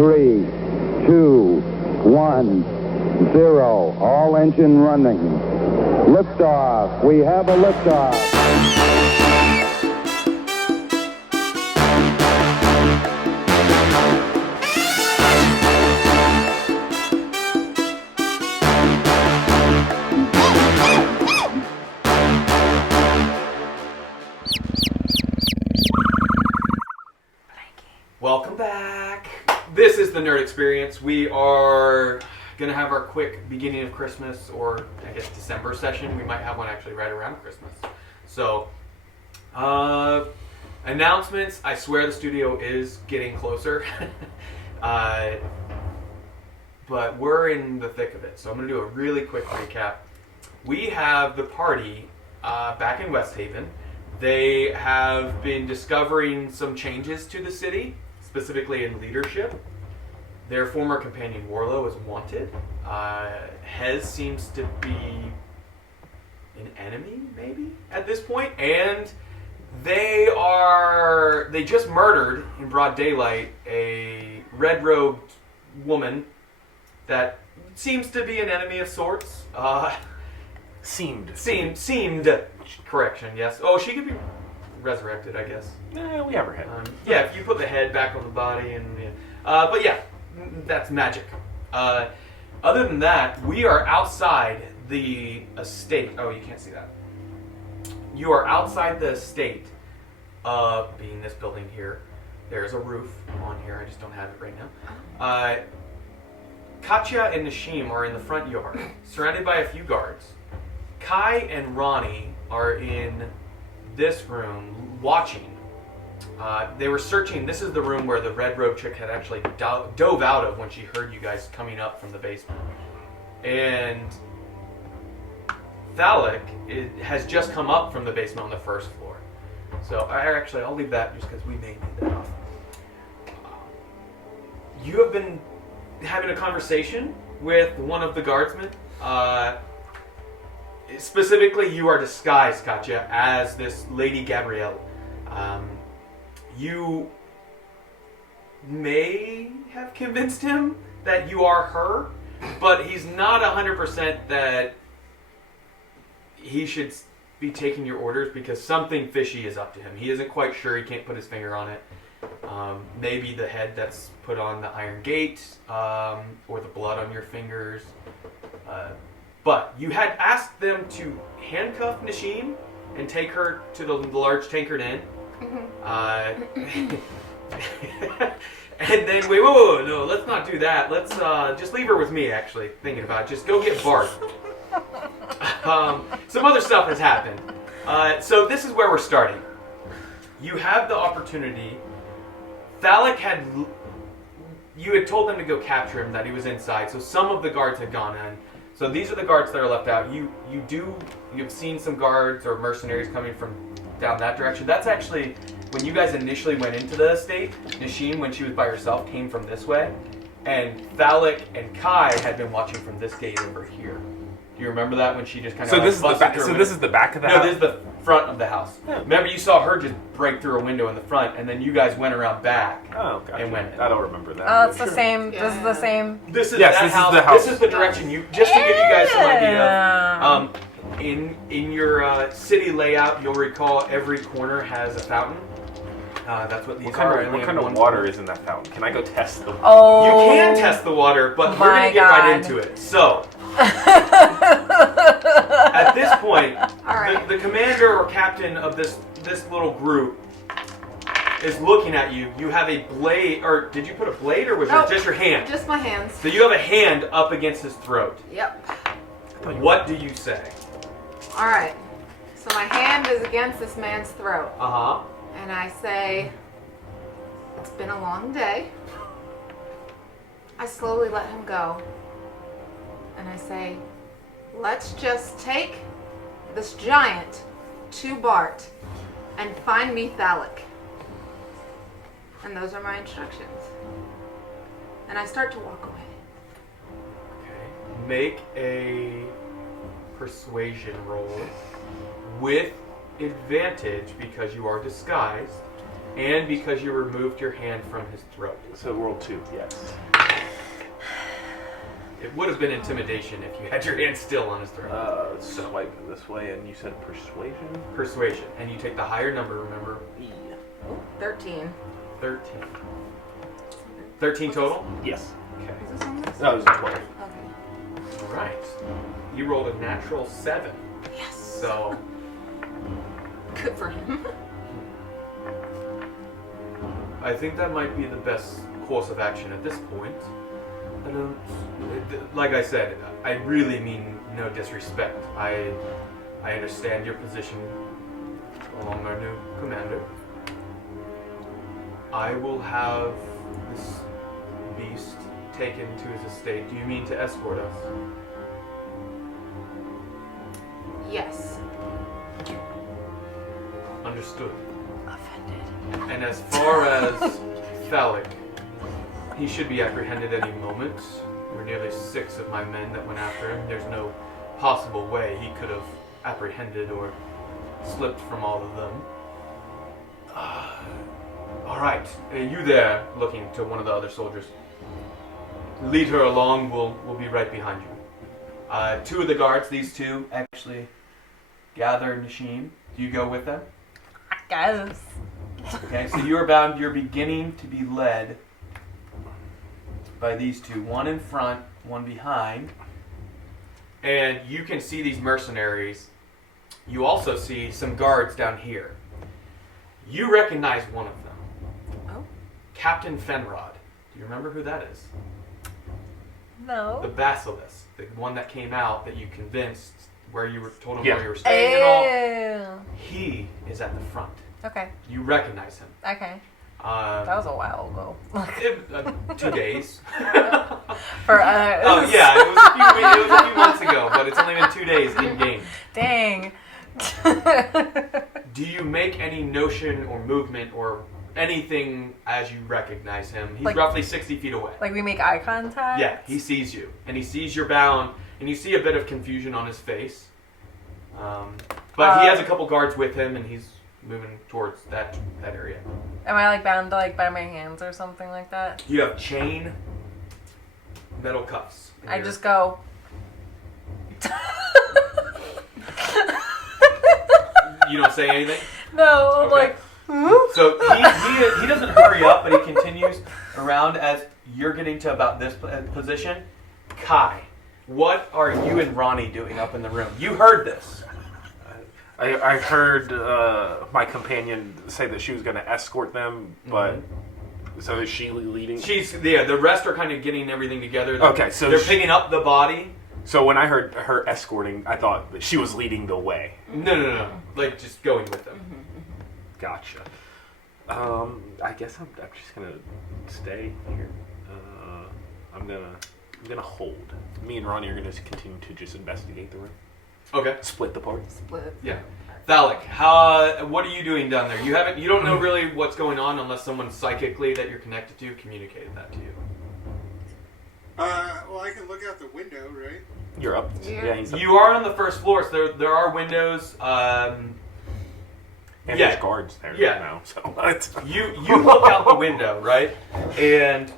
3, 2, 1, 0. All engine running. Liftoff. We have a liftoff. Welcome back. This is the Nerd Experience. We are going to have our quick beginning of Christmas, or I guess December session. We might have one actually right around Christmas. So, announcements. I swear the studio is getting closer. But we're in the thick of it. So I'm going to do a really quick recap. We have the party back in West Haven. They have been discovering some changes to the city, specifically in leadership. Their former companion Warlow is wanted. Hez seems to be an enemy, maybe, at this point. And they just murdered, in broad daylight, a red-robed woman that seems to be an enemy of sorts. Seemed. Correction, yes. Oh, she could be resurrected, I guess. We have her head. Yeah, if you put the head back on the body and... Yeah. But yeah, that's magic. Other than that, we are outside the estate. Oh, you can't see that. You are outside the estate, being this building here. There's a roof on here. I just don't have it right now. Katya and Nashim are in the front yard, surrounded by a few guards. Kai and Ronnie are in this room watching. They were searching. This is the room where the red robe chick had actually dove out of when she heard you guys coming up from the basement. And Thalic has just come up from the basement on the first floor. So I'll leave that just because we may need that off. You have been having a conversation with one of the guardsmen. Specifically, you are disguised, Katya, as this Lady Gabrielle. You may have convinced him that you are her, but he's not 100% that he should be taking your orders because something fishy is up to him. He isn't quite sure. He can't put his finger on it. Maybe the head that's put on the iron gate, or the blood on your fingers. But you had asked them to handcuff Nashim and take her to the large tankard inn. Mm-hmm. And then, whoa, no, let's not do that. Let's just leave her with me, actually, thinking about it. Just go get Bart. Some other stuff has happened. So this is where we're starting. You have the opportunity. Thalic you had told them to go capture him, that he was inside. So some of the guards had gone in. So these are the guards that are left out. You've seen some guards or mercenaries coming from down that direction. That's actually, when you guys initially went into the estate, Nashim, when she was by herself, came from this way. And Thalic and Kai had been watching from this gate over here. Do you remember that when she just kind of... So this is the back. So this is the back of the house. No, this is the front of the house. Yeah. Remember, you saw her just break through a window in the front, and then you guys went around back. Oh, gotcha. And went in. I don't remember that. Oh, it's the same. Yeah. This is the same. This is the house. This is the direction you. Just to give you guys some idea. In your city layout, you'll recall every corner has a fountain. That's what these are. What kind of water is in that fountain? Can I go test the water? Oh, you can test the water, but we're going to get right into it. So, at this point, the commander or captain of this little group is looking at you. You have a blade, or did you put a blade, or was it just your hand? Just my hands. So you have a hand up against his throat. Yep. What do you say? All right. So my hand is against this man's throat. Uh-huh. And I say, it's been a long day. I slowly let him go. And I say, let's just take this giant to Bart and find me Thalic. And those are my instructions. And I start to walk away. Okay. Make a persuasion roll with advantage because you are disguised. and because you removed your hand from his throat. So roll 2, yes. It would have been intimidation if you had your hand still on his throat. Swipe this way, and you said persuasion? Persuasion. And you take the higher number, remember? 13. 13. 13 total? Yes. Okay. Is this on this? That was a 12. Okay. All right. You rolled a natural 7. Yes. So, Good for him. I think that might be the best course of action at this point. I don't, like I said, I really mean no disrespect. I understand your position along our new commander. I will have this beast taken to his estate. Do you mean to escort us? Yes. Understood. Offended. And as far as Phallic, he should be apprehended any moment. There were nearly 6 of my men that went after him. There's no possible way he could have apprehended or slipped from all of them. All right, you there, looking to one of the other soldiers. Lead her along. We'll be right behind you. 2 of the guards, these 2, actually gather Nashim. Do you go with them? I guess. Okay, so you're beginning to be led by these 2, one in front, one behind. And you can see these mercenaries. You also see some guards down here. You recognize one of them. Oh. Captain Fenrod. Do you remember who that is? The No. basilisk, the one that came out that you convinced where you were told him Yeah. where you were staying and all. Ew. He is at the front. Okay. You recognize him. Okay. That was a while ago. 2 days. For Oh yeah, it was a few months ago, but it's only been 2 days in game. Dang. Do you make any notion or movement or anything as you recognize him? He's Like- roughly 60 feet away. Like we make eye contact? Yeah, he sees you, and he sees you're bound, and you see a bit of confusion on his face. But he has a couple guards with him, and he's moving towards that area. Am I like bound to like by my hands or something like that? You have chain metal cuffs. in I your- just go. You don't say anything? No, I'm Okay. like. "Hmm?" So he doesn't hurry up, but he continues around as you're getting to about this position. Kai, what are you and Ronnie doing up in the room? You heard this. I heard my companion say that she was going to escort them, but so is she leading? The rest are kind of getting everything together. Okay, so they're picking up the body. So when I heard her escorting, I thought that she was leading the way. No. Like just going with them. Gotcha. I guess I'm just gonna stay here. I'm gonna hold. Me and Ronnie are gonna continue to just investigate the room. Okay. Split the party. Split. Yeah. Phallic, what are you doing down there? You don't know really what's going on unless someone psychically that you're connected to communicated that to you. Well, I can look out the window, right? You're up. Yeah. He's up. You are on the first floor, so there are windows. And yeah. there's guards there Yeah. now. So it's You look out the window, right? And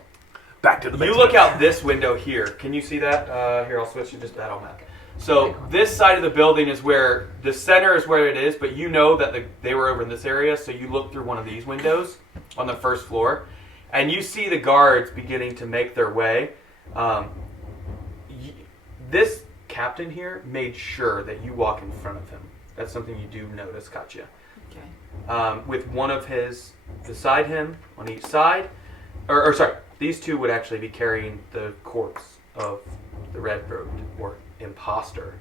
back to the you basement. look out this window here. Can you see that? Here, I'll switch to just battle map. So this side of the building is where the center is where it is, but you know that they were over in this area, so you look through one of these windows on the first floor, and you see the guards beginning to make their way. This captain here made sure that you walk in front of him. That's something you do notice, Katya. Okay. With one of his beside him on each side, or sorry, these 2 would actually be carrying the corpse of the red-robed or imposter,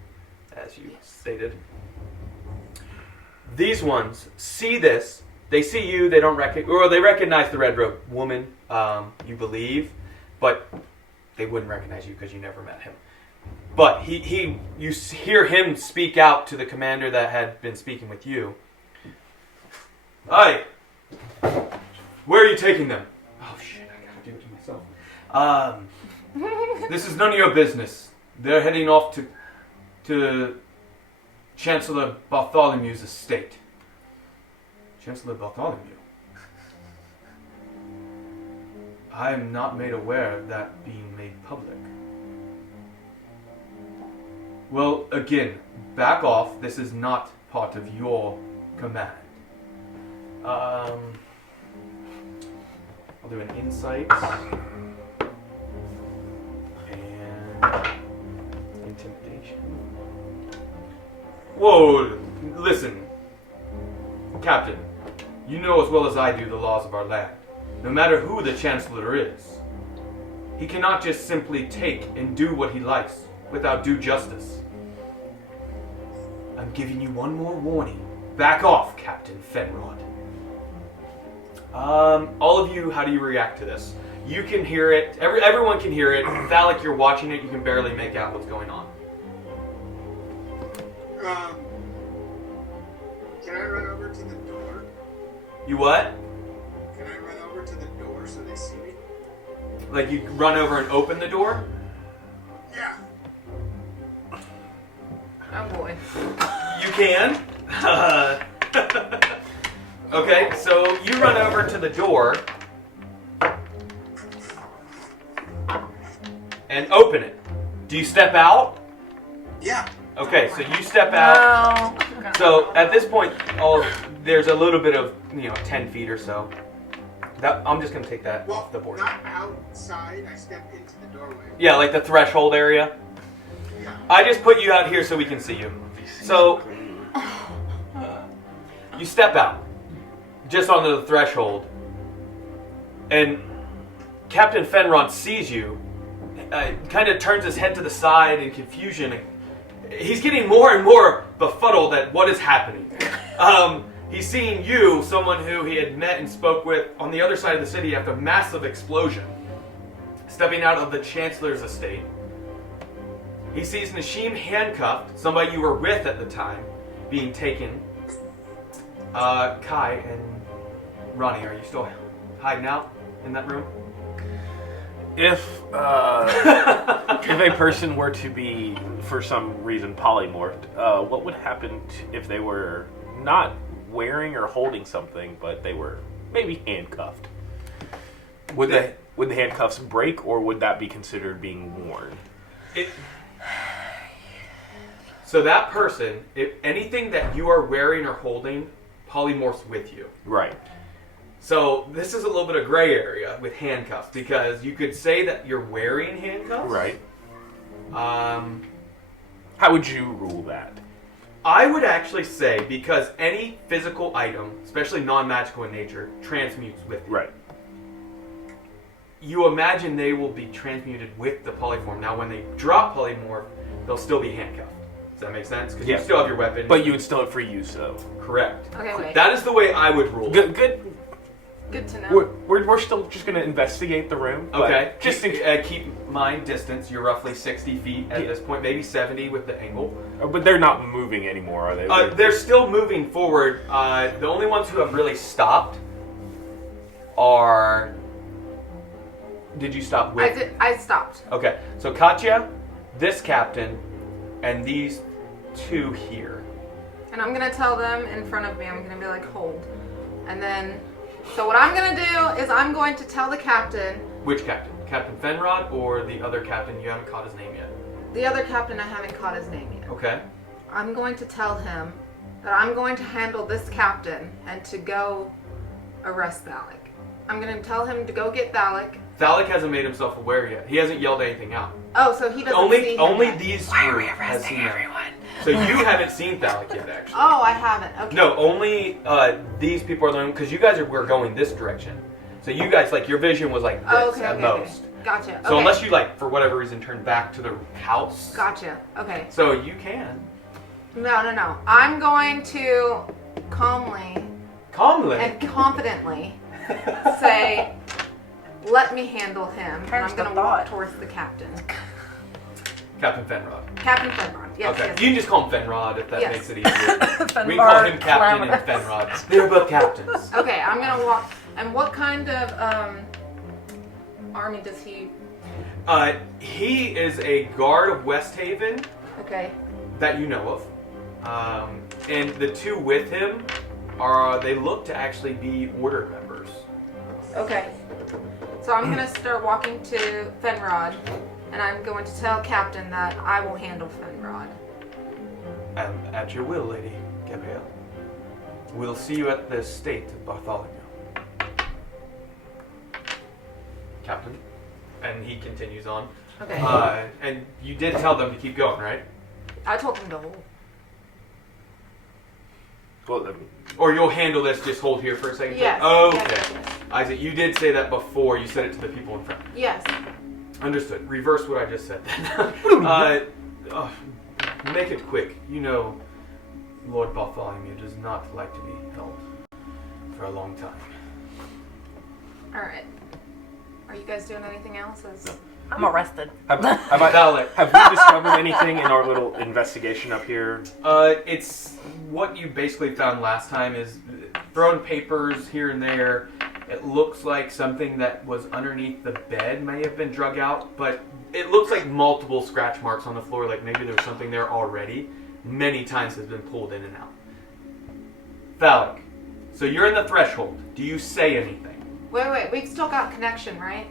as you stated. These ones see this. They see you. They don't they recognize the red-robed woman. You believe, but they wouldn't recognize you because you never met him. But you hear him speak out to the commander that had been speaking with you. Hi. Where are you taking them? Oh shit, I gotta do it to myself. This is none of your business. They're heading off to Chancellor Bartholomew's estate. Chancellor Bartholomew? I am not made aware of that being made public. Well, again, back off. This is not part of your command. I'll do an insight and intimidation. Whoa, listen, Captain. You know as well as I do the laws of our land. No matter who the chancellor is, he cannot just simply take and do what he likes without due justice. I'm giving you one more warning. Back off, Captain Fenrod. All of you, how do you react to this? You can hear it. Everyone can hear it. Thalik, you're watching it. You can barely make out what's going on. Can I run over to the door? You what? Can I run over to the door so they see me? Like you run over and open the door? Yeah. Oh boy. You can. Okay, so you run over to the door and open it. Do you step out? Yeah. Okay, so you step out. No. So at this point, there's a little bit of 10 feet or so. I'm just gonna take that off the board. Not outside. I step into the doorway. Yeah, like the threshold area. Yeah. I just put you out here so we can see you. So you step out, just onto the threshold, and Captain Fenron sees you. Kind of turns his head to the side in confusion. He's getting more and more befuddled at what is happening. He's seeing you, someone who he had met and spoke with on the other side of the city after a massive explosion, stepping out of the Chancellor's estate. He sees Nashim handcuffed, somebody you were with at the time, being taken. Kai and Ronnie, are you still hiding out in that room? If a person were to be, for some reason, polymorphed, what would happen if they were not wearing or holding something, but they were maybe handcuffed? Would the handcuffs break, or would that be considered being worn? So that person, if anything that you are wearing or holding, polymorphs with you. Right. So this is a little bit of gray area with handcuffs, because you could say that you're wearing handcuffs. Right. How would you rule that? I would actually say, because any physical item, especially non-magical in nature, transmutes with you. Right. You imagine they will be transmuted with the polyform. Now, when they drop polymorph, they'll still be handcuffed. Does that make sense? Because you still have your weapon. But you would still have free use, though. Correct. Okay, wait. That is the way I would rule. Good to know. We're still just going to investigate the room. Okay. Just keep in mind distance. You're roughly 60 feet at this point, maybe 70 with the angle. But they're not moving anymore, are they? They're still moving forward. The only ones who have really stopped are... Did you stop with? I stopped. Okay. So Katya, this captain, and these two here. And I'm gonna tell them in front of me, I'm gonna be like, hold. And then, so what I'm gonna do is I'm going to tell the captain. Which captain? Captain Fenrod or the other captain? You haven't caught his name yet. The other captain, I haven't caught his name yet. Okay. I'm going to tell him that I'm going to handle this captain and to go arrest Thalik. I'm gonna tell him to go get Thalik. Thalik hasn't made himself aware yet. He hasn't yelled anything out. Oh, so he doesn't see him Only yet. these group has seen everyone. So you haven't seen Thalik yet, actually. Oh, I haven't. Okay. No, only these people are learning, because you guys were going this direction. So you guys, like, your vision was like this at most. Gotcha. So unless you, like, for whatever reason, turn back to the house. Gotcha. Okay. So you can. No. I'm going to calmly and confidently say, let me handle him. And I'm going to walk towards the captain. Captain Fenrod. Captain Fenrod. Yes, Okay. yes. You can just call him Fenrod if that Yes. makes it easier. We can call him Captain and Fenrod. They're both captains. Okay, I'm going to walk. And what kind of army does he... He is a guard of West Haven. Okay. That you know of. And the two with him they look to actually be order members. Okay. So I'm gonna start walking to Fenrod, and I'm going to tell Captain that I will handle Fenrod. At your will, Lady Gabrielle. We'll see you at the estate of Bartholomew. Captain. And he continues on. Okay. And you did tell them to keep going, right? I told him to hold. Well, Or you'll handle this, just hold here for a second? Yes. Okay. Yes. Isaac, you did say that before. You said it to the people in front. Yes. Understood. Reverse what I just said then. Make it quick. You know, Lord Bartholomew does not like to be held for a long time. All right. Are you guys doing anything else? I'm arrested. have we discovered anything in our little investigation up here? It's what you basically found last time is thrown papers here and there. It looks like something that was underneath the bed may have been drug out, but it looks like multiple scratch marks on the floor, like maybe there was something there already. Many times has been pulled in and out. Phallic, so you're in the threshold. Do you say anything? Wait. We've still got connection, right?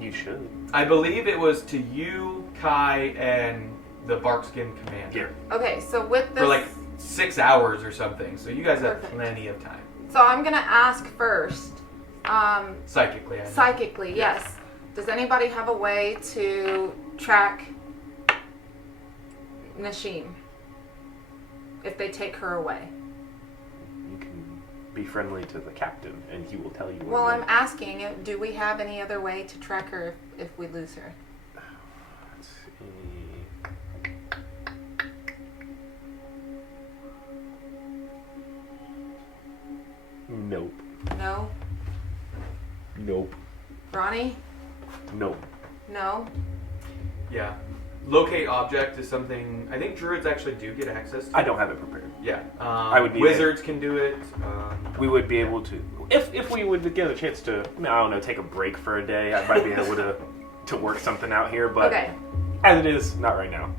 You should. I believe it was to you, Kai, and the Barkskin commander. Yeah. Okay, so with this... For like 6 hours or something, so you guys have Perfect. plenty of time. So I'm going to ask first, Psychically, I know. psychically, yes. Does anybody have a way to track Nashim if they take her away? You can be friendly to the captain, and he will tell you. Well, where I'm asking, do we have any other way to track her if we lose her? Let's see. Nope. No? Nope. Ronnie? Nope. No? Yeah. Locate object is something I think druids actually do get access to. I don't have it prepared. Yeah. I would need wizards can do it. We would be able to, if we would get a chance to, I don't know, take a break for a day. I might be able to work something out here, but Okay. as it is, not right now.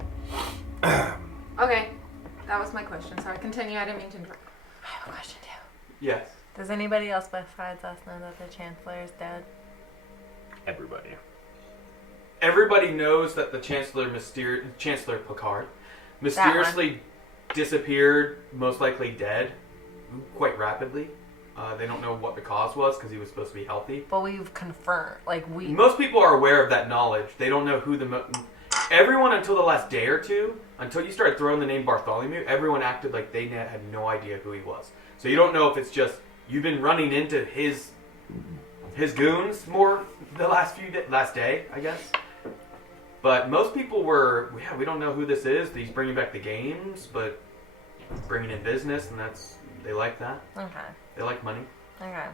Okay. That was my question. Sorry, continue. I didn't mean to interrupt. I have a question too. Yes. Does anybody else besides us know that the chancellor is dead? Everybody. Everybody knows that the Chancellor Picard mysteriously disappeared, most likely dead, quite rapidly. They don't know what the cause was because he was supposed to be healthy. But we've confirmed, Most people are aware of that knowledge. They don't know who everyone until the last day or two, until you started throwing the name Bartholomew, everyone acted like they had no idea who he was. So you don't know if it's just you've been running into his goons more the last day, I guess. But most people we don't know who this is. He's bringing back the games, but bringing in business, and they like that. Okay. They like money. Okay.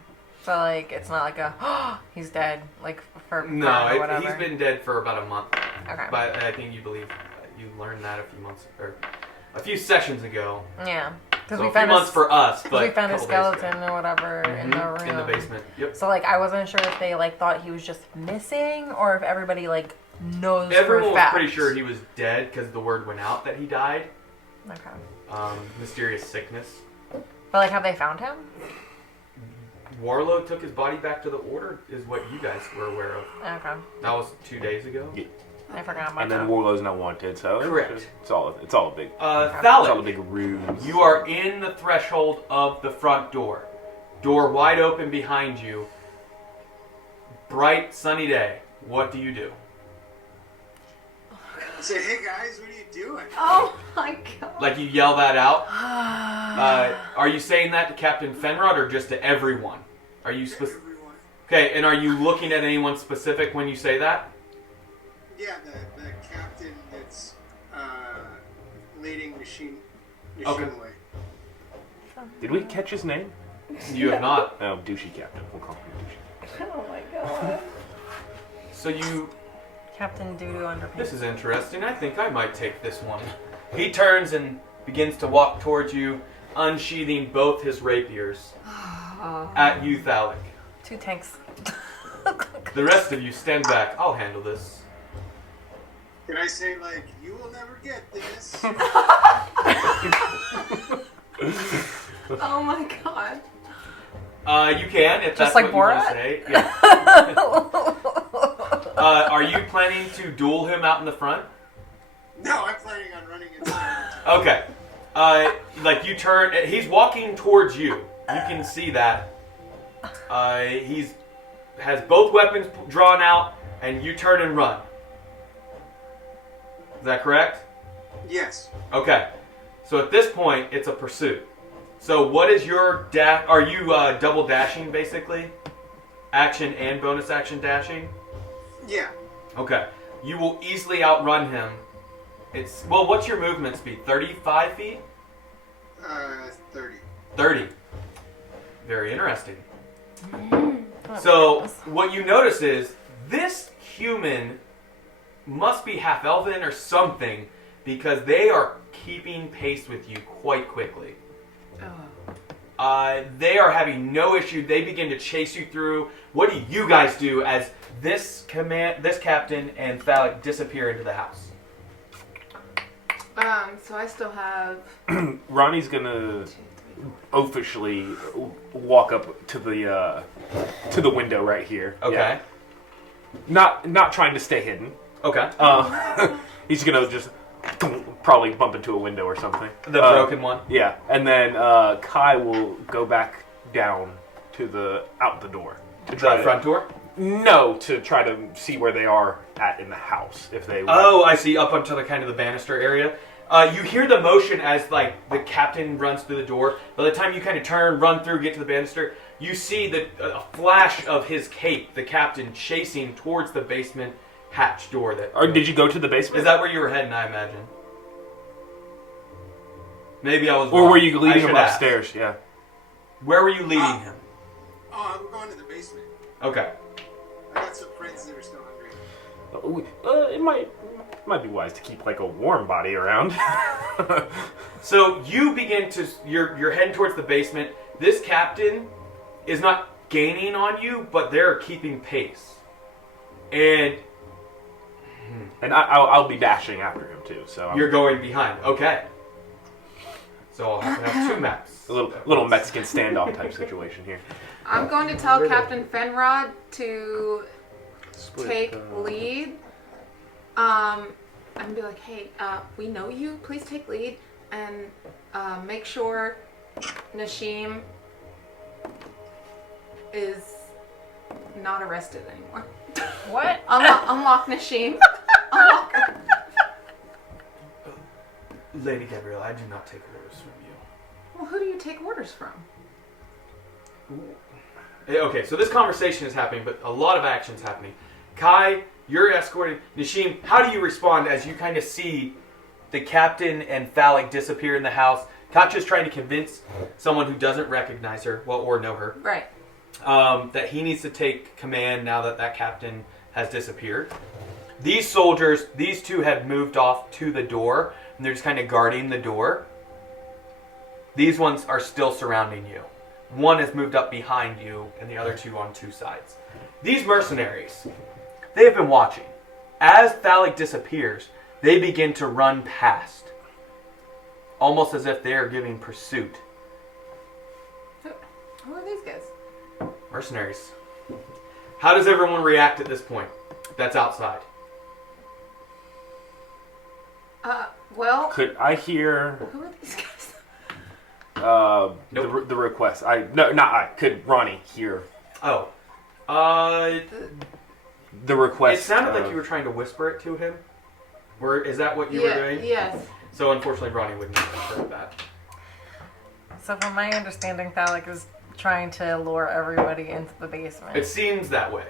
So, it's not like he's dead, for No, or whatever. he's been dead for about a month. Okay. But I think you learned that a few sessions ago. Yeah. Because So we a few found months for us, but we found a couple days ago. skeleton or whatever in the room. In the basement. Yep. So, I wasn't sure if they, thought he was just missing or if everybody, knows Everyone for a was fact. pretty sure he was dead because the word went out that he died. Okay. Mysterious sickness. But, have they found him? Warlow took his body back to the Order, is what you guys were aware of. Okay. That was 2 days ago. Yeah. I forgot about And then that. Warlow's not wanted, so Correct. It's all a big, it's all a Phallic, big ruse. you are in the threshold of the front door. Door wide open behind you. Bright, sunny day. What do you do? I say, hey guys, what are you doing? Oh my god. Like you yell that out? Are you saying that to Captain Fenrod or just to everyone? Are you Everyone. Okay, and are you looking at anyone specific when you say that? Yeah, the captain that's leading Nashim Okay. away. Did we catch his name? You have not. Oh, douchey captain. We'll call him douchey. Oh my god. So you... Captain Doodoo underpaid. This is interesting. I think I might take this one. He turns and begins to walk towards you, unsheathing both his rapiers at you, Phallic. 2 tanks. The rest of you stand back. I'll handle this. Can I say, you will never get this? Oh my god. You can, if Just that's like what you Borat? want to say. Yeah. Are you planning to duel him out in the front? No, I'm planning on running into him. Okay. Like you turn, he's walking towards you. You can see that. He's has both weapons drawn out, and you turn and run. Is that correct? Yes. Okay. So at this point, it's a pursuit. So what is your dash? Are you double dashing basically? Action and bonus action dashing? Yeah. Okay. You will easily outrun him. Well, what's your movement speed? 35 feet? 30. 30. Very interesting. So what you notice is this human must be half elven or something because they are keeping pace with you quite quickly. They are having no issue. They begin to chase you through. What do you guys do as this captain and Phallic disappear into the house? So I still have... Ronnie's gonna officially walk up to the window right here. Okay. Yeah. Not trying to stay hidden. Okay. He's gonna just probably bump into a window or something. The broken one? Yeah. And then Kai will go back down to out the door. To try The front door? No, to try to see where they are at in the house. If they Oh, I see. Up onto the kind of the banister area. You hear the motion as like the captain runs through the door. By the time you kind of turn, run through, get to the banister, you see a flash of his cape, the captain chasing towards the basement hatch door. Or did you go to the basement? Is that where you were heading? I imagine. Maybe I was. Or wrong. were you leading I him should ask. upstairs? Yeah. Where were you leading him? Oh, I'm going to the basement. Okay. I got some friends that are still hungry. It might be wise to keep like a warm body around. So you begin to you're heading towards the basement. This captain is not gaining on you, but they're keeping pace. And I'll be dashing after him too. So you're going behind. Okay. So I'll have to have two maps. a little Mexican standoff type situation here. I'm going to tell Captain Fenrod to take lead. I'm gonna be like, hey, we know you. Please take lead and make sure Nashim is not arrested anymore. What? Unlock Nashim. Unlock her. Lady Gabrielle, I do not take orders from you. Well, who do you take orders from? Okay, so this conversation is happening, but a lot of action's happening. Kai, you're escorting Nashim. How do you respond as you kind of see the captain and Phallic disappear in the house? Katja's trying to convince someone who doesn't recognize her, well, or know her, Right. that he needs to take command now that that captain has disappeared. These soldiers, these two have moved off to the door, and they're just kind of guarding the door. These ones are still surrounding you. One has moved up behind you, and the other two on two sides. These mercenaries, they have been watching. As Phallic disappears, they begin to run past, almost as if they are giving pursuit. Who are these guys? Mercenaries. How does everyone react at this point? That's outside. Well, Could I hear who are these guys? Nope. the request? Not I. Could Ronnie hear Oh. the request? It sounded like you were trying to whisper it to him. Is that what you were doing? Yes. So unfortunately, Ronnie wouldn't have heard that. So from my understanding, Phallic is trying to lure everybody into the basement It seems that way.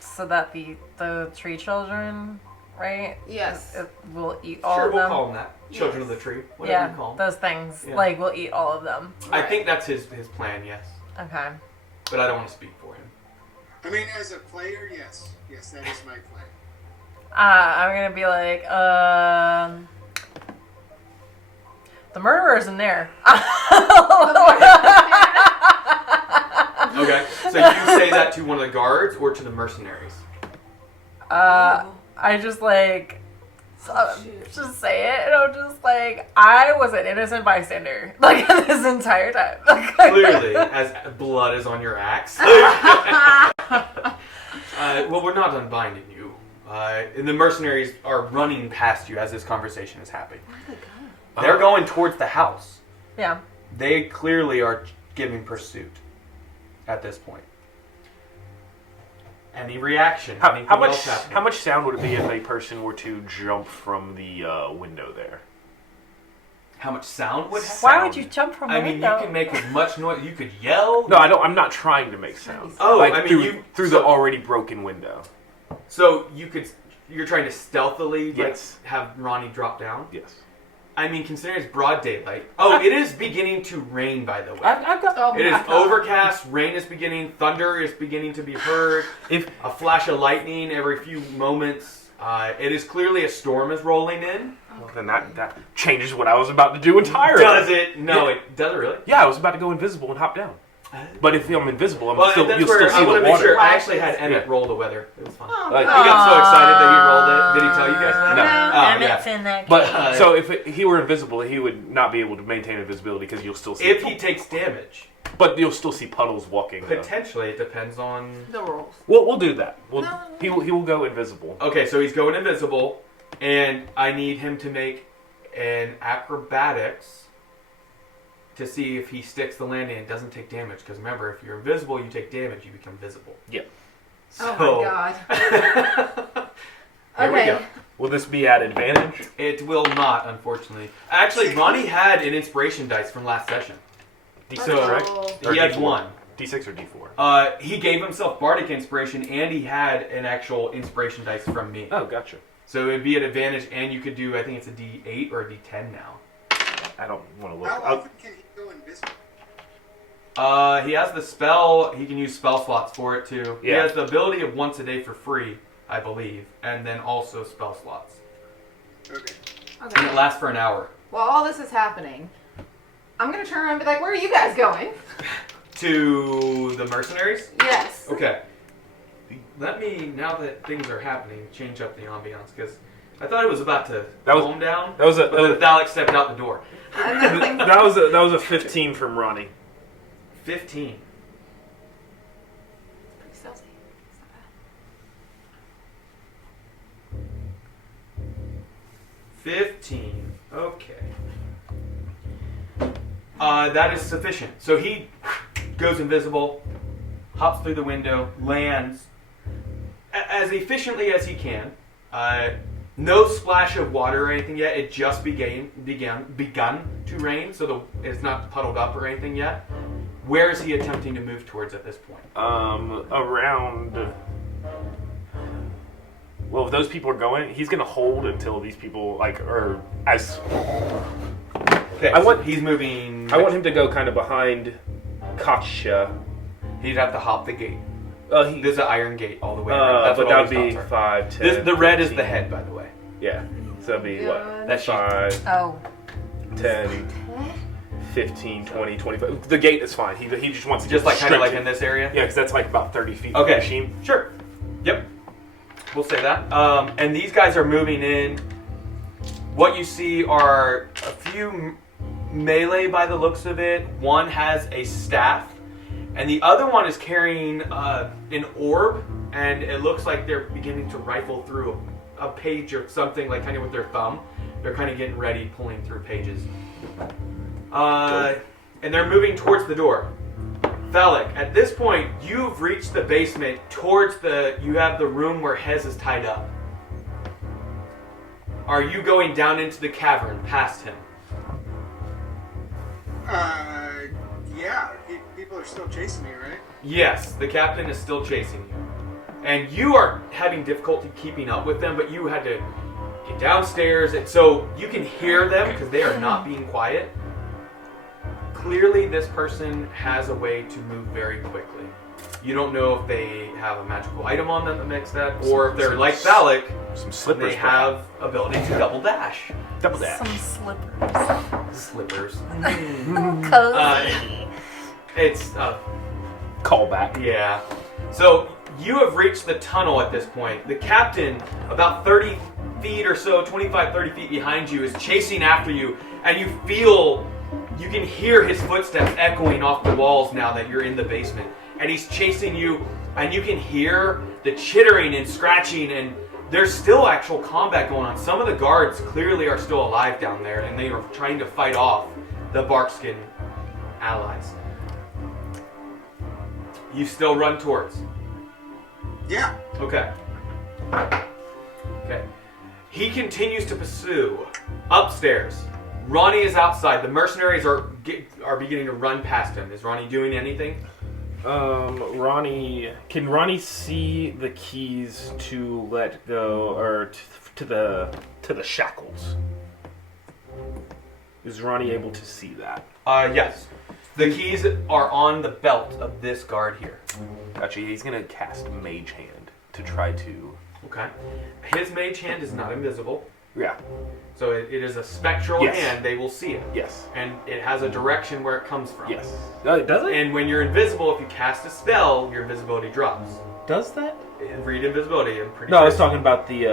so that the tree children, right? Yes. It will eat all Sure, of we'll them. call them that. Children of the tree. Whatever Yeah, you call them. those things. Yeah. Like, we'll eat all of them. I think that's his plan, yes. Okay. But I don't want to speak for him. I mean, as a player, yes. Yes, that is my plan. I'm gonna be like, the murderer's in there. Okay, so you say that to one of the guards or to the mercenaries? I just like So, just say it, and I'm just like, I was an innocent bystander, like, this entire time. Clearly, as blood is on your axe. Well, we're not unbinding you. And the mercenaries are running past you as this conversation is happening. Where are they going? They're going towards the house. Yeah. They clearly are giving pursuit at this point. Any reaction? Anything else happening? How much sound would it be if a person were to jump from the window there? How much sound would happen? Why would you jump from a I mean, window? you can make as much noise. You could yell. No, I don't. I'm not trying to make sound. Oh, like I mean, through the already broken window. So you're trying to stealthily Yes. have Ronnie drop down? Yes. I mean, considering it's broad daylight. Oh, it is beginning to rain, by the way. I've got. It is overcast, rain is beginning, thunder is beginning to be heard, a flash of lightning every few moments. It is clearly a storm is rolling in. Well, then that changes what I was about to do entirely. Does it? No, it doesn't really. Yeah, I was about to go invisible and hop down. But if I'm invisible, Well, you'll that's still where see I the want to water. make sure. I actually had Emmett roll the weather. It was fun. Like, He got so excited that he rolled it. Did he tell you guys that? No. Emmett's in that game. But so if he were invisible, he would not be able to maintain invisibility because you'll still see. If he takes damage, but you'll still see puddles walking. potentially, it depends on. The rolls. We'll do that. No. He will go invisible. Okay, so he's going invisible, and I need him to make an acrobatics to see if he sticks the landing and doesn't take damage. Because remember, if you're invisible, you take damage, you become visible. Yeah. So, Oh my god. Here we Okay. go. Will this be at advantage? It will not, unfortunately. Actually, Ronnie had an inspiration dice from last session. D6, So, right? Or he had D4? one. D6 or D4? He gave himself bardic inspiration, and he had an actual inspiration dice from me. Oh, gotcha. So it would be an advantage, and you could do, I think it's a D8 or a D10 now. I don't want to look. How often can he go invisible? He has the spell. He can use spell slots for it too. He Yeah. has the ability of once a day for free, I believe, and then also spell slots. Okay. And Okay. it lasts for an hour. While all this is happening, I'm gonna turn around and be like, "Where are you guys going?" To the mercenaries? Yes. Okay. Let me, now that things are happening, change up the ambiance, because I thought it was about to calm down. That was a but then Thalic stepped out the door. And then things- that was a 15 from Ronnie. 15. Pretty stealthy. It's not bad. 15. Okay. That is sufficient. So he goes invisible, hops through the window, lands as efficiently as he can. No splash of water or anything yet. It just begun to rain, so it's not puddled up or anything yet. Where is he attempting to move towards at this point? Around. Well, if those people are going, he's gonna hold until these people or as. Okay, he's moving. I want him to go kind of behind Katja. He'd have to hop the gate. There's an iron gate all the way around. That's but what all that would these be dots are. 5, 10. The red is 15. the head, by the way. Yeah. So that'd be what? That's 5, Oh. 10, 15, 20, 25. The gate is fine. He just wants to Just get like kind of like stripped. in this area? Yeah, because that's like about 30 feet from Okay. the machine. Sure. Yep. We'll say that. And these guys are moving in. What you see are a few melee by the looks of it. One has a staff, and the other one is carrying an orb, and it looks like they're beginning to rifle through a page or something, like kind of with their thumb. They're kind of getting ready, pulling through pages. And they're moving towards the door. Thalic, at this point, you've reached the basement towards you have the room where Hez is tied up. Are you going down into the cavern past him? Yeah. People are still chasing me, right? Yes, the captain is still chasing you. And you are having difficulty keeping up with them, but you had to get downstairs, and so you can hear them because they are not being quiet. Clearly, this person has a way to move very quickly. You don't know if they have a magical item on them that makes that, or if they're like Thalic, Some slippers. they have ability to double dash. double dash. Some slippers. Slippers. Cozy. It's Callback. yeah. So you have reached the tunnel at this point. The captain, about 30 feet or so, 25, 30 feet behind you, is chasing after you, and you can hear his footsteps echoing off the walls now that you're in the basement. And he's chasing you, and you can hear the chittering and scratching, and there's still actual combat going on. Some of the guards clearly are still alive down there, and they are trying to fight off the Barkskin allies. You still run towards? Yeah. Okay. Okay. He continues to pursue upstairs. Ronnie is outside. The mercenaries are beginning to run past him. Is Ronnie doing anything? Can Ronnie see the keys to let go, or to the shackles? Is Ronnie able to see that? Yes. The keys are on the belt of this guard here. Actually, he's gonna cast Mage Hand to try to. Okay. His mage hand is not invisible. Yeah. So it is a spectral Yes. hand. They will see it. Yes. And it has a direction where it comes from. Yes. Does it? And when you're invisible, if you cast a spell, your invisibility drops. Does that? Read invisibility. I'm pretty No, sure. I was talking about the.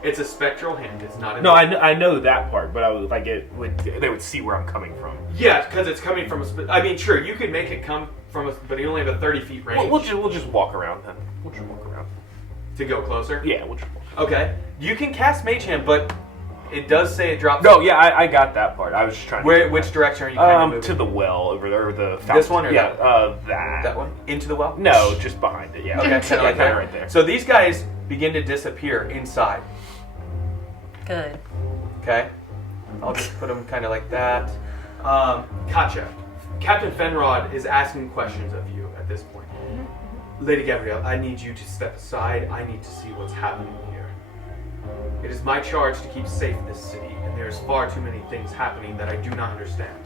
It's a spectral hand. It's not. No, invisible. I know that part, but they would see where I'm coming from. Yeah, because it's coming from a. I mean, sure, you could make it come from a, but you only have a 30 feet range. We'll just walk around then. We'll just walk around. To go closer. Yeah, we'll just walk around. Okay, you can cast Mage Hand, but it does say it drops. No, yeah, I got that part. I was just trying to. Which direction are you kind of moving? To the well over there, or the fountain. This one or yeah, that? That one? Into the well? No, just behind it. Yeah. Okay, kind of right there. So these guys begin to disappear inside. Good. Okay, I'll just put them kind of like that. Katja, Captain Fenrod is asking questions of you at this point. Lady Gabrielle, I need you to step aside. I need to see what's happening here. It is my charge to keep safe this city, and there's far too many things happening that I do not understand.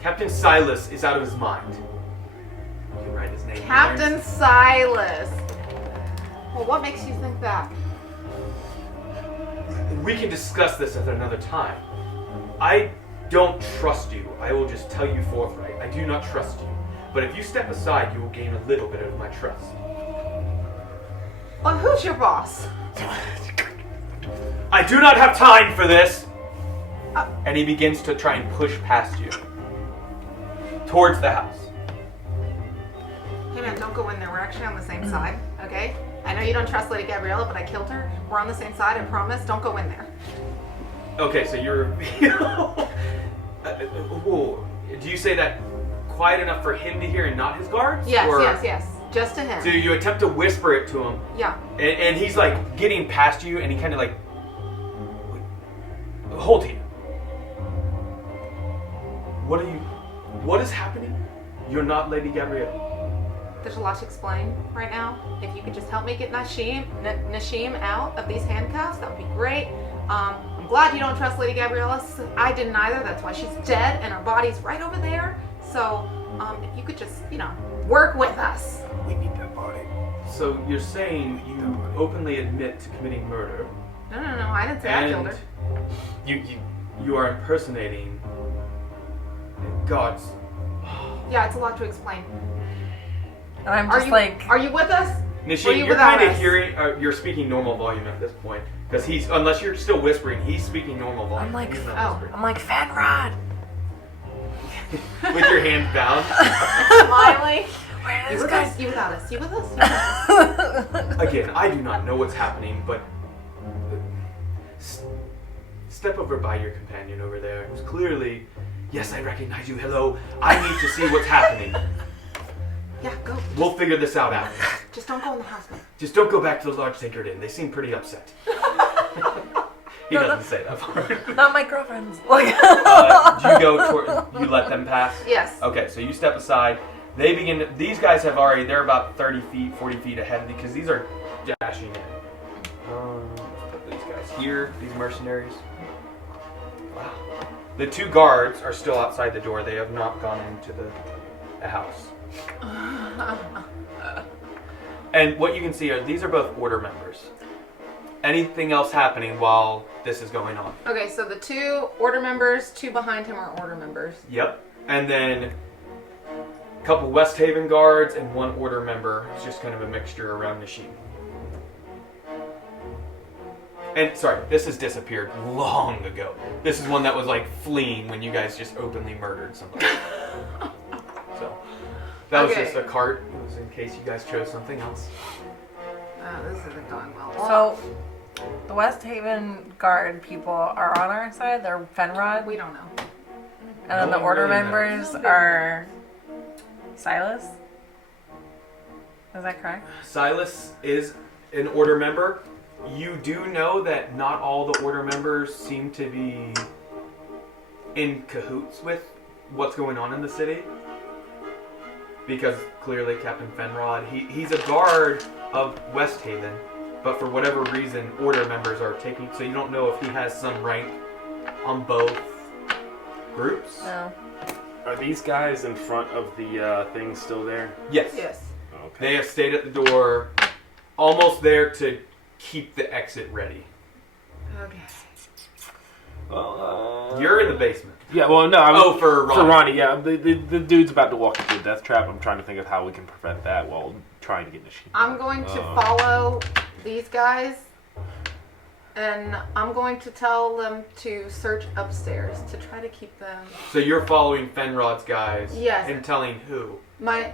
Captain Silas is out of his mind. You can write his name. Captain Silas. Well, what makes you think that? We can discuss this at another time. I don't trust you. I will just tell you forthright. I do not trust you. But if you step aside, you will gain a little bit of my trust. Well, who's your boss? I do not have time for this! And he begins to try and push past you. Towards the house. Hey man, don't go in there. We're actually on the same side, okay? I know you don't trust Lady Gabriella, but I killed her. We're on the same side, I promise. Don't go in there. Okay, so you're... do you say that quiet enough for him to hear and not his guards? Yes, or... yes. Just to him. So you attempt to whisper it to him. Yeah. And he's like getting past you, and he kind of like... Hold here. What is happening? You're not Lady Gabrielle. There's a lot to explain right now. If you could just help me get Nashim out of these handcuffs, that would be great. I'm glad you don't trust Lady Gabriella. I didn't either. That's why she's dead, and her body's right over there. So, if you could just, work with us. We need that body. So you're saying you openly admit to committing murder. No. I didn't say I killed her. You are impersonating gods. Yeah, it's a lot to explain. And I'm just like... Are you with us? Nashim, you're kind of hearing, you're speaking normal volume at this point. Because unless you're still whispering, he's speaking normal volume. I'm like, He's not whispering. I'm like, Fenrod! With your hands bound. Smiling. Where You is with this us? You without us? You with us? Again, I do not know what's happening, but step over by your companion over there, who's clearly, yes, I recognize you, hello, I need to see what's happening. Yeah, go. We'll figure this out after. Just don't go in the house, man. Just don't go back to the large sacred inn. They seem pretty upset. He doesn't say that part. Not my girlfriends. Like, Do you go toward, you let them pass? Yes. Okay, so you step aside. They begin, these guys have already, they're about 30 feet, 40 feet ahead because these are dashing in. Put these guys here, these mercenaries. Wow. The two guards are still outside the door. They have not gone into the house. And what you can see are, these are both order members. Anything else happening while this is going on? Okay, so the two order members, two behind him are order members. Yep. And then a couple West Haven guards and one order member. It's just kind of a mixture around Nashim. And sorry, this has disappeared long ago. This is one that was like fleeing when you guys just openly murdered somebody. So that was just a cart. It was in case you guys chose something else. Oh, this isn't going well. So, the West Haven guard people are on our side. They're Fenrod. We don't know. And then the one order really members are Silas. Is that correct? Silas is an order member. You do know that not all the order members seem to be in cahoots with what's going on in the city. Because clearly Captain Fenrod, he's a guard of West Haven, but for whatever reason, order members are taking... So you don't know if he has some rank on both groups? No. Are these guys in front of the thing still there? Yes. Yes. Okay. They have stayed at the door, almost there to keep the exit ready. Okay. Well, You're in the basement. yeah, well, no. For Ronnie. For Ronnie, yeah. The dude's about to walk into a death trap. I'm trying to think of how we can prevent that while trying to get Nishima. I'm going to follow these guys, and I'm going to tell them to search upstairs to try to keep them. So you're following Fenrod's guys. Yes. And telling who? My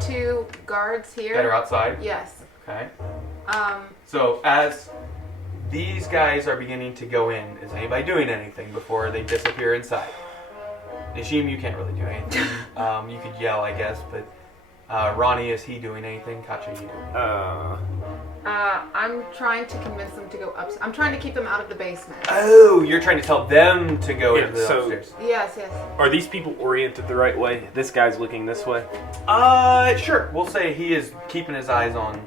two guards here. That are outside? Yes. Okay. So as these guys are beginning to go in, is anybody doing anything before they disappear inside? Nishim, you can't really do anything. You could yell, I guess, but Ronnie, is he doing anything? Katja, you doing I'm trying to convince them to go upstairs. I'm trying to keep them out of the basement. Oh, you're trying to tell them to go Yeah, into the so- upstairs. Yes, yes. Are these people oriented the right way? This guy's looking this way. Sure. We'll say he is keeping his eyes on...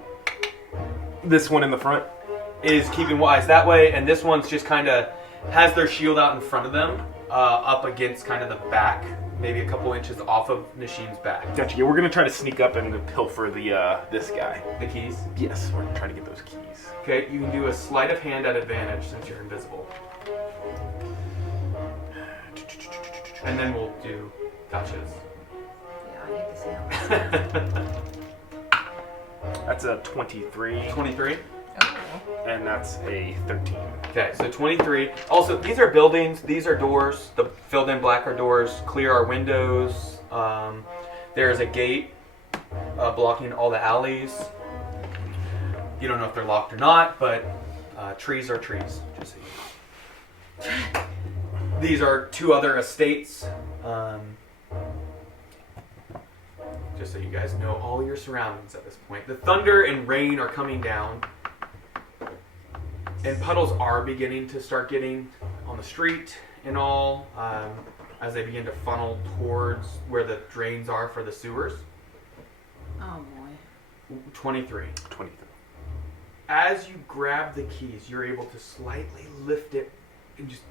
This one in the front. Is keeping eyes that way, and this one's just kind of has their shield out in front of them, up against kind of the back, maybe a couple inches off of Nishim's back. Gotcha. Yeah, we're gonna try to sneak up and pilfer the this guy. The keys. Yes, we're gonna try to get those keys. Okay, you can do a sleight of hand at advantage since you're invisible. And then we'll do gotchas. Yeah, I need to see how. That's a 23. 23? And that's a 13. Okay, so 23. Also, these are buildings, these are doors. The filled in black are doors, clear are windows. There's a gate blocking all the alleys. You don't know if they're locked or not, but trees are trees, just so you know. These are two other estates. Just so you guys know all your surroundings at this point. The thunder and rain are coming down. And puddles are beginning to start getting on the street and all, as they begin to funnel towards where the drains are for the sewers. Oh boy. 23. 23. As you grab the keys, you're able to slightly lift it and just...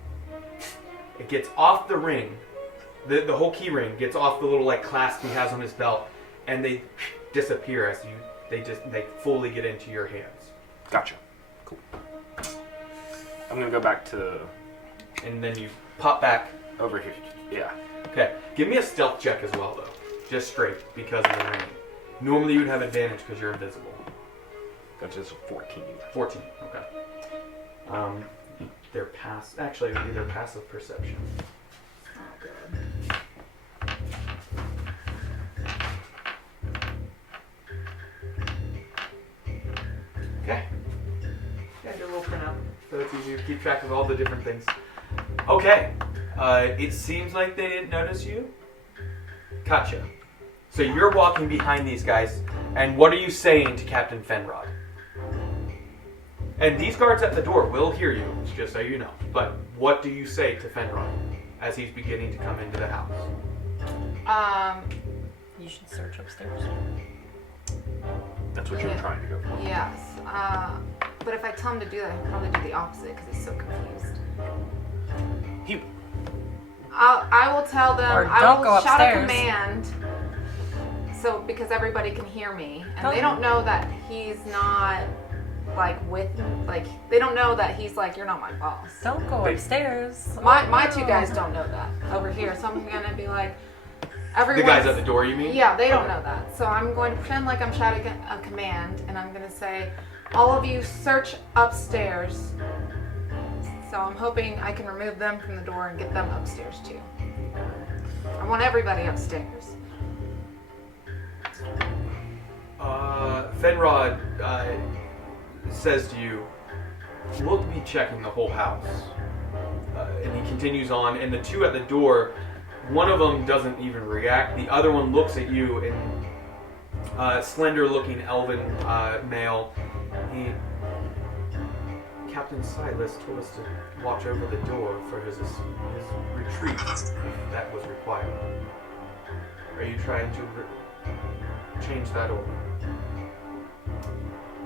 It gets off the ring. The whole key ring gets off the little like clasp he has on his belt, and they disappear as they fully get into your hands. Gotcha. Cool. I'm gonna go back to And then you pop back. over here. Yeah. Okay, give me a stealth check as well though, just straight because of the rain. Normally you would have advantage because you're invisible. That's just 14. 14. Okay. Their actually it would be their passive perception. Oh god. Okay. Got your little printout, so it's easier to keep track of all the different things. Okay. It seems like they didn't notice you. Gotcha. So you're walking behind these guys, and what are you saying to Captain Fenrod? And these guards at the door will hear you, just so you know. But what do you say to Fenrod as he's beginning to come into the house? You should search upstairs. That's what you're Yeah. trying to go for. Yes. But if I tell him to do that, he'll probably do the opposite because he's so confused. He. I will tell them. Or I don't will go shout a upstairs. command. So because everybody can hear me, and Don't- they don't know that he's not like they don't know that he's like, you're not my boss. Don't go They- upstairs. My two guys don't know that over here, so I'm gonna be like, The everyone. guys at the door, you mean? Yeah, they don't know that. So I'm going to pretend like I'm shouting a command, and I'm going to say, all of you search upstairs. So I'm hoping I can remove them from the door and get them upstairs too. I want everybody upstairs. Fenrod says to you, we'll be checking the whole house. And he continues on, and the two at the door, one of them doesn't even react. The other one looks at you, and slender-looking elven male. Captain Silas told us to watch over the door for his retreat, if that was required. Are you trying to change that order?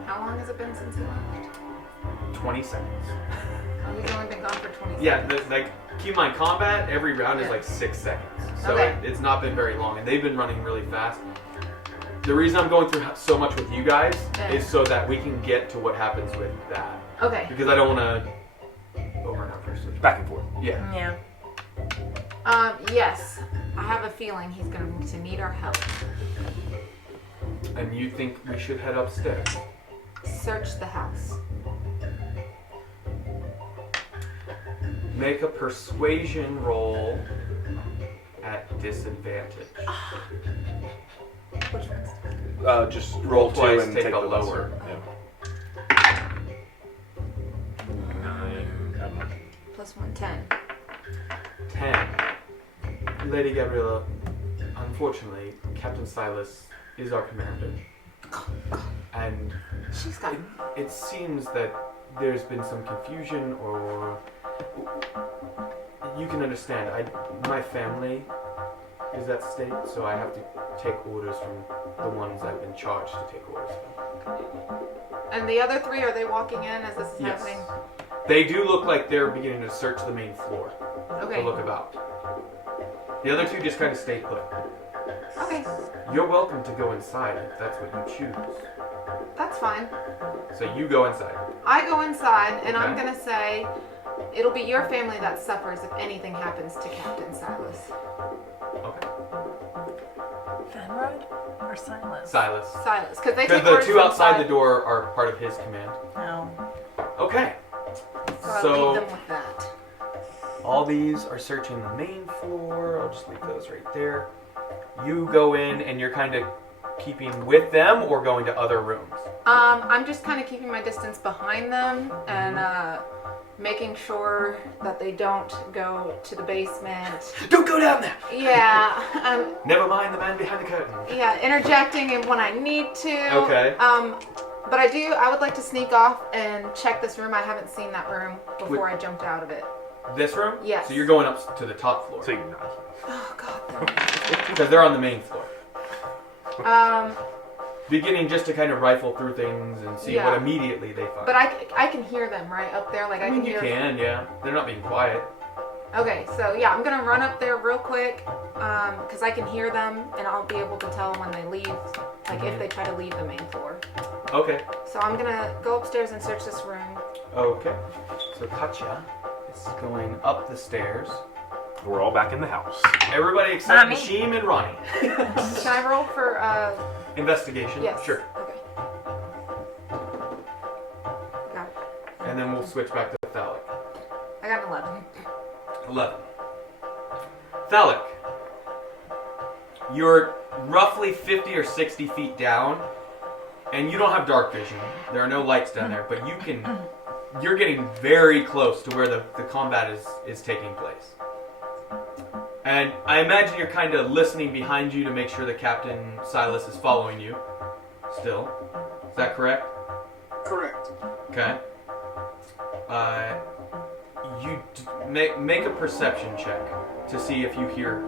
How long has it been since he left? 20 seconds. Oh, he's only been gone for 20 seconds. Yeah, keep in mind, combat, every round is like 6 seconds. So Okay. it's not been very long, and they've been running really fast. The reason I'm going through so much with you guys is so that we can get to what happens with that. Okay. Because I don't want to over and over switch. Back and forth. Yeah. Yeah. Yes. I have a feeling he's going to need our help. And you think we should head upstairs? Search the house. Make a persuasion roll at disadvantage. Which one's? Just Roll roll 2 twice, and take take the the lower. lesser. Yeah. 9. Plus 1, 10. 10. Lady Gabriella, unfortunately, Captain Silas is our commander. And She's got. it seems that there's been some confusion, or you can understand. My family is at stake, so I have to take orders from the ones I've been charged to take orders from. And the other 3, are they walking in as this is Yes. happening? They do look like they're beginning to search the main floor Okay. to look about. The other 2 just kind of stay put. Okay. You're welcome to go inside if that's what you choose. That's fine. So you go inside. I go inside, and I'm Okay. going to say it'll be your family that suffers if anything happens to Captain Silas. Okay. Fenrod or Silas? Silas. Silas, because they Because take the orders 2 from outside the Silas. door are part of his command. No. Okay. So I'll So- leave them with that. All these are searching the main floor. I'll just leave those right there. You go in and you're kind of keeping with them or going to other rooms? I'm just kind of keeping my distance behind them and making sure that they don't go to the basement. Don't go down there! Yeah, Never mind the man behind the curtain. yeah, interjecting and when I need to. Okay. But I would like to sneak off and check this room. I haven't seen that room before I jumped out of it. This room? Yes. So you're going up to the top floor. So you're not. Oh God. Because they're on the main floor. No. Beginning just to kind of rifle through things and see Yeah. what immediately they find. But I can hear them right up there. Like I can you hear. can, yeah. They're not being quiet. Okay, so yeah, I'm gonna run up there real quick, because I can hear them and I'll be able to tell when they leave, like if they try to leave the main floor. Okay. So I'm gonna go upstairs and search this room. Okay. So Katya is going up the stairs. We're all back in the house. Everybody except Mommy. Nashim and Ronnie. Can I roll for Investigation. yes. Sure. Okay. Got it. And then we'll switch back to Thalic. I got an 11. 11. Thalic, you're roughly 50 or 60 feet down, and you don't have dark vision. There are no lights down there, but you're getting very close to where the combat is taking place. And I imagine you're kind of listening behind you to make sure that Captain Silas is following you still. Is that correct? Correct. Okay. Make a perception check to see if you hear.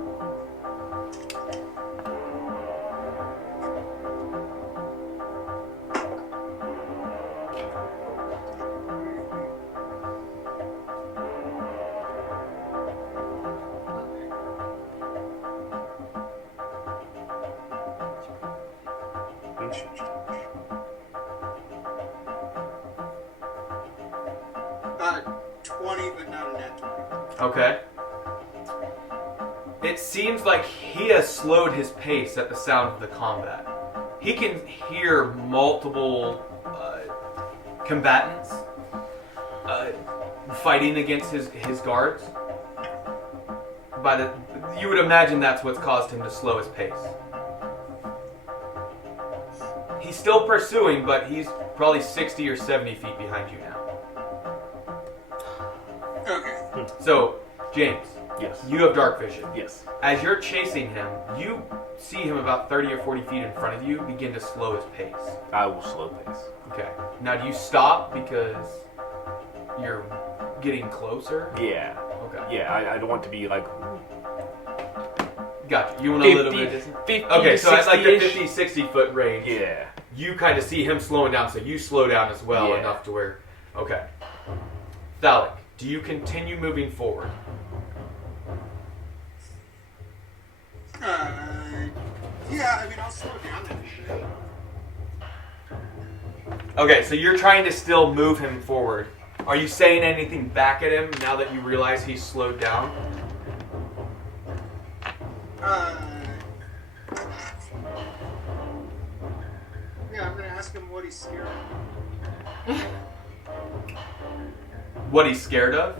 Uh, 20, but not a net 20. Okay. It seems like he has slowed his pace at the sound of the combat. He can hear multiple combatants fighting against his guards. You would imagine that's what's caused him to slow his pace. He's still pursuing, but he's probably 60 or 70 feet behind you now. Okay. So, James, Yes. you have dark vision. Yes. As you're chasing him, you see him about 30 or 40 feet in front of you begin to slow his pace. I will slow pace. Okay. Now, do you stop because you're getting closer? Yeah. Okay. Yeah, I don't want to be like Gotcha. You want a little bit of distance? 50 Okay, so at like the 60-ish. 50, 60 foot range, Yeah. you kind of see him slowing down, so you slow down as well Yeah. enough to where... Okay. Thalik, do you continue moving forward? Yeah, I mean, I'll slow down a bit. Okay, so you're trying to still move him forward. Are you saying anything back at him now that you realize he's slowed down? Yeah, I'm gonna ask him what he's scared of. What he's scared of?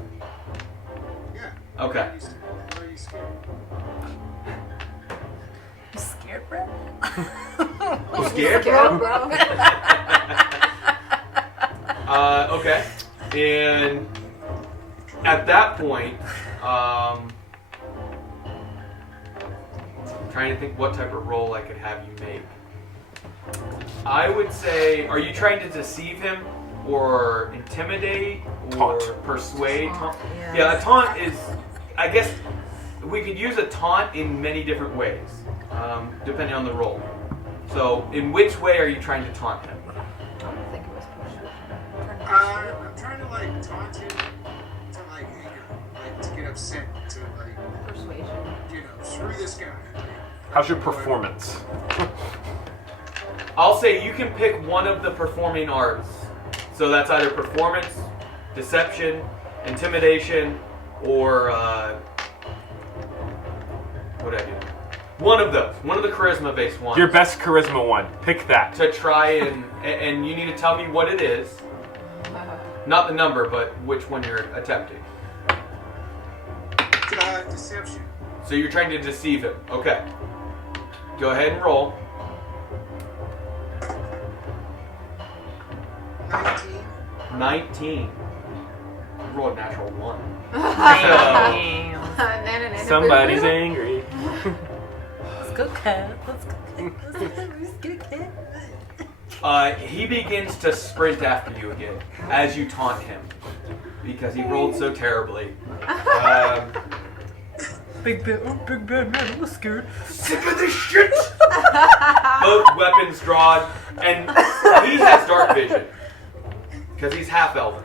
Yeah. Okay. What are you scared You scared, bro? You scared, bro? Okay. And at that point, I'm trying to think what type of role I could have you make. I would say, are you trying to deceive him or intimidate or Taunt. persuade? Taunt, Yeah, a taunt is, I guess, we could use a taunt in many different ways, depending on the role. So, in which way are you trying to taunt him? I don't think it was persuasion. I'm trying to like taunt him to like anger, like to get upset, to like, Persuasion. you know, screw this guy. How's your performance? I'll say you can pick one of the performing arts. So that's either performance, deception, intimidation, or what did I do? One of those. One of the charisma-based ones. Your best charisma one. Pick that. To try and you need to tell me what it is. Not the number, but which one you're attempting. Deception. So you're trying to deceive him. Okay. Go ahead and roll. 19. You rolled a natural 1. Somebody's angry. Let's go, cat. Let's go, cat. Let's go, cat. He begins to sprint after you again as you taunt him because he rolled so terribly. Big bad man, I'm scared. Sick of this shit! Both weapons drawn, and he has dark vision because he's half elven.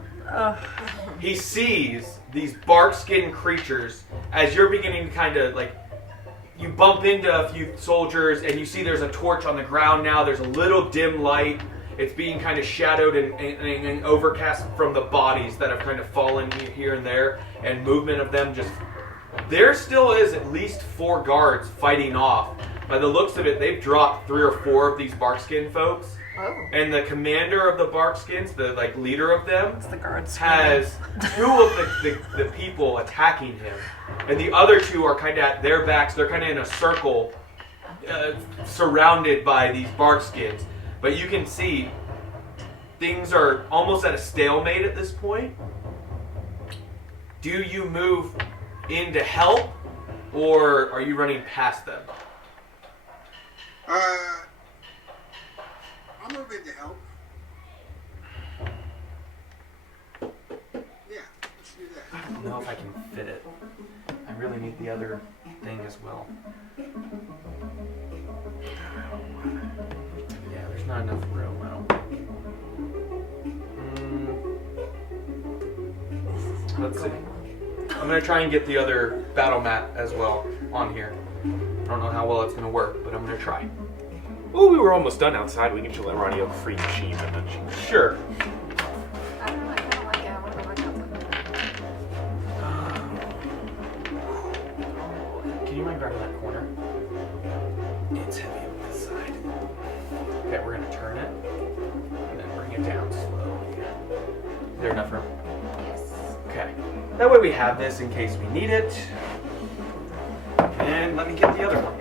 He sees these bark-skinned creatures as you're beginning to kind of like. You bump into a few soldiers, and you see there's a torch on the ground now. There's a little dim light. It's being kind of shadowed and overcast from the bodies that have kind of fallen here and there, and movement of them just. There still is at least 4 guards fighting off. By the looks of it, they've dropped 3 or 4 of these barkskin folks. Oh. And the commander of the barkskins, the like leader of them, It's the guards. has 2 of the people attacking him. And the other 2 are kind of at their backs. They're kind of in a circle surrounded by these barkskins. But you can see things are almost at a stalemate at this point. Do you move in to help, or are you running past them? I'm moving to help. Yeah, let's do that. I don't know if I can fit it. I really need the other thing as well. Yeah, there's not enough room. Let's see. I'm going to try and get the other battle mat as well on here. I don't know how well it's going to work, but I'm going to try. Oh, we were almost done outside. We can just let Ronnie have a free machine and then she. Sure. I don't know. I kind of like it. I want to go back outside. Can you mind grabbing that corner? It's heavy on this side. Okay, we're going to turn it and then bring it down slowly. enough room? Yes. Okay. That way we have this in case we need it. And let me get the other one.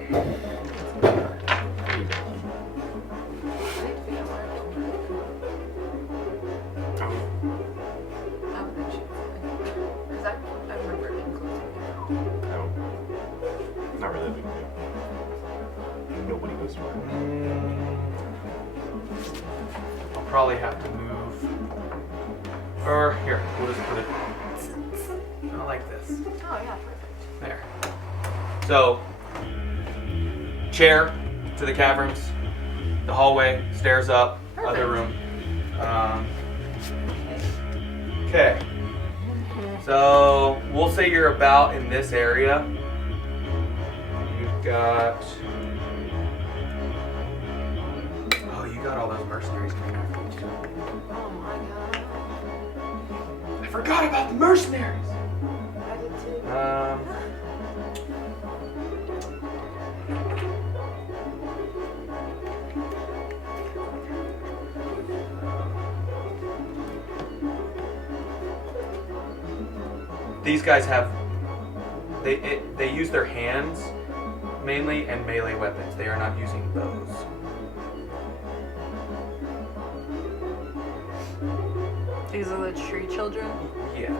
Not really. Nobody goes through. I'll probably have to move. Or here, we'll just put it. I like this. Oh yeah, perfect. There. So, chair to the caverns, the hallway, stairs up, other room. Okay. So, we'll say you're about in this area. You've got... Oh, you got all those mercenaries coming after you too. Oh my god. I forgot about the mercenaries! I did too. These guys have... They use their hands mainly and melee weapons. They are not using bows. These are the tree children? Yeah.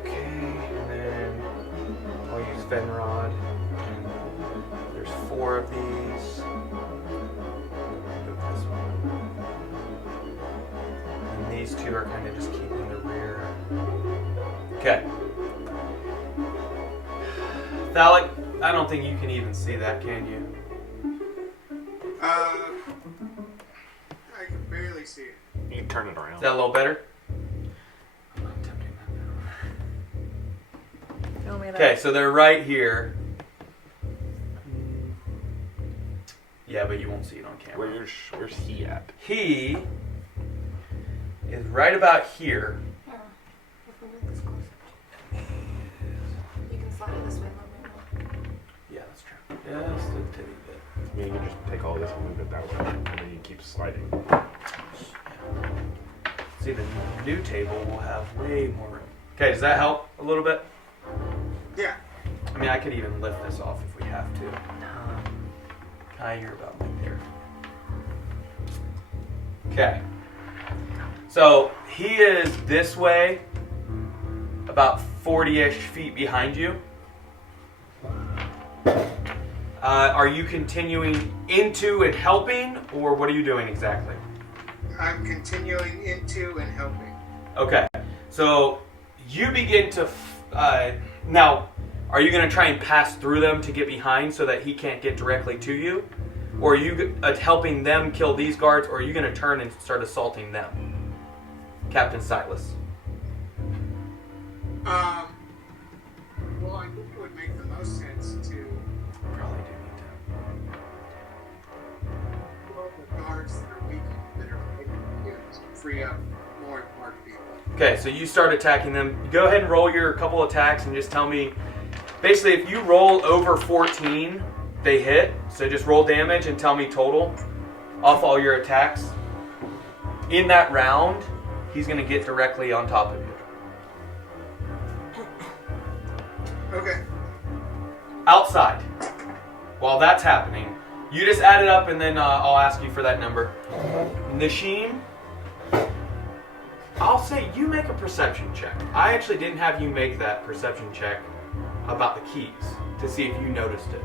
Okay, and then I'll use Venrod. There's 4 of these. Put this one. And these 2 are kind of just keeping the rear. Okay. Thalic, I don't think you can even see that, can you? I can barely see it. You can turn it around. Is that a little better? Tell me that. Okay, so they're right here. Yeah, but you won't see it on camera. Where's he at? He is right about here. Here, if we move this closer. You can slide it this way a little bit more. Yeah, that's true. Just a titty bit. I mean, you can just take all this and move it that way, and then you keep sliding. See, the new table will have way more room. Okay, does that help a little bit? Yeah. I mean, I could even lift this off if we have to. Kai, you're about right there. Okay. So, he is this way, about 40-ish feet behind you. Are you continuing into and helping, or what are you doing exactly? I'm continuing into and helping. Okay, so you begin to... now, are you going to try and pass through them to get behind so that he can't get directly to you? Or are you helping them kill these guards, or are you going to turn and start assaulting them? Captain Silas. Well, I think it would make the most sense to Probably do need kill the guards that are weak, that are to free up more important people. to. Okay, so you start attacking them. Go ahead and roll your couple attacks and just tell me... Basically, if you roll over 14, they hit. So just roll damage and tell me total off all your attacks. In that round, he's going to get directly on top of you. Okay. Outside, while that's happening, you just add it up and then I'll ask you for that number. Nashim, I'll say you make a perception check. I actually didn't have you make that perception check about the keys to see if you noticed it.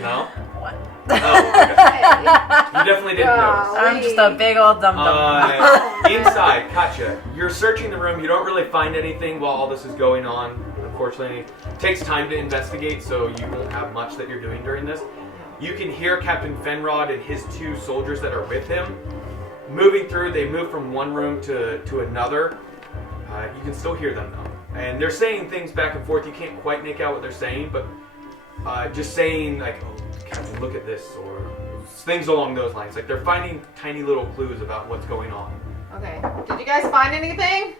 No? What? Oh, okay. You definitely didn't notice. I'm just a big old dum-dum. Inside, Katja, you're searching the room. You don't really find anything while all this is going on. Unfortunately, it takes time to investigate, so you won't have much that you're doing during this. You can hear Captain Fenrod and his 2 soldiers that are with him moving through. They move from one room to another. You can still hear them though. And they're saying things back and forth. You can't quite make out what they're saying, but just saying like, oh, Captain, look at this, or things along those lines. Like they're finding tiny little clues about what's going on. Okay. Did you guys find anything?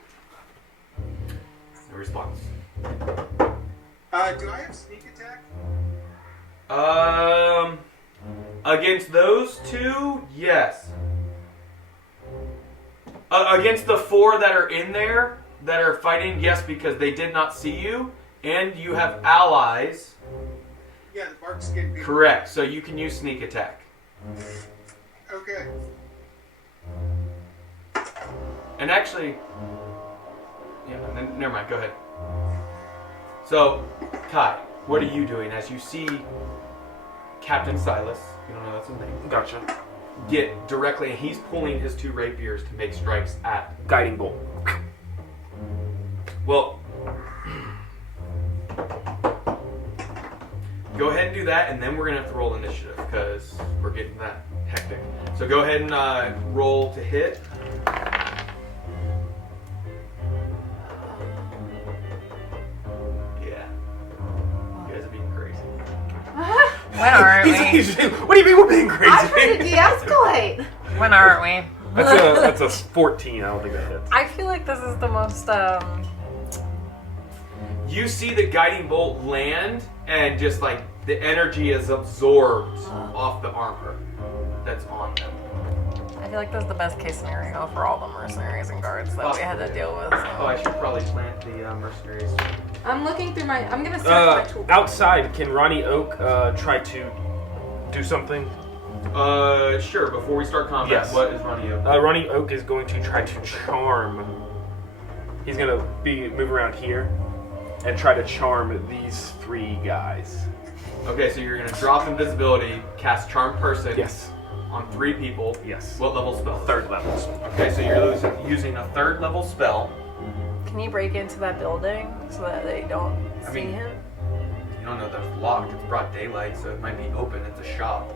No response. Do I have sneak attack? Against those two, yes. Against the 4 that are in there that are fighting, yes, because they did not see you, and you have allies. Yeah, the bark's getting bigger. Correct. So you can use sneak attack. Okay. And actually, yeah, never mind. Go ahead. So, Kai, what are you doing as you see Captain Silas? You don't know that's his name. Gotcha. Get directly, and he's pulling his 2 rapiers to make strikes at. Guiding bolt. Well, go ahead and do that, and then we're gonna have to roll initiative because we're getting that hectic. So go ahead and roll to hit. Yeah, you guys are being crazy. When aren't we? What do you mean we're being crazy? I'm trying to de-escalate. When aren't we? That's a 14. I don't think that hits. I feel like this is the most, You see the guiding bolt land, and just like the energy is absorbed off the armor that's on them. I feel like this is the best case scenario for all the mercenaries and guards that we had to deal with. So. Oh, I should probably plant the mercenaries. I'm looking through my. I'm gonna search my toolbox. Outside, can Ronnie Oak try to do something? Sure. Before we start combat, Yes. what is Ronnie Oak? Ronnie Oak is going to try to charm. He's going to move around here and try to charm these 3 guys. Okay, so you're gonna drop invisibility, cast Charm Person. Yes. On 3 people. Yes. What level spell? 3rd level. Okay, so you're using a 3rd level spell. Can you break into that building so that they don't see him? You don't know that it's locked. It's broad daylight, so it might be open. It's a shop.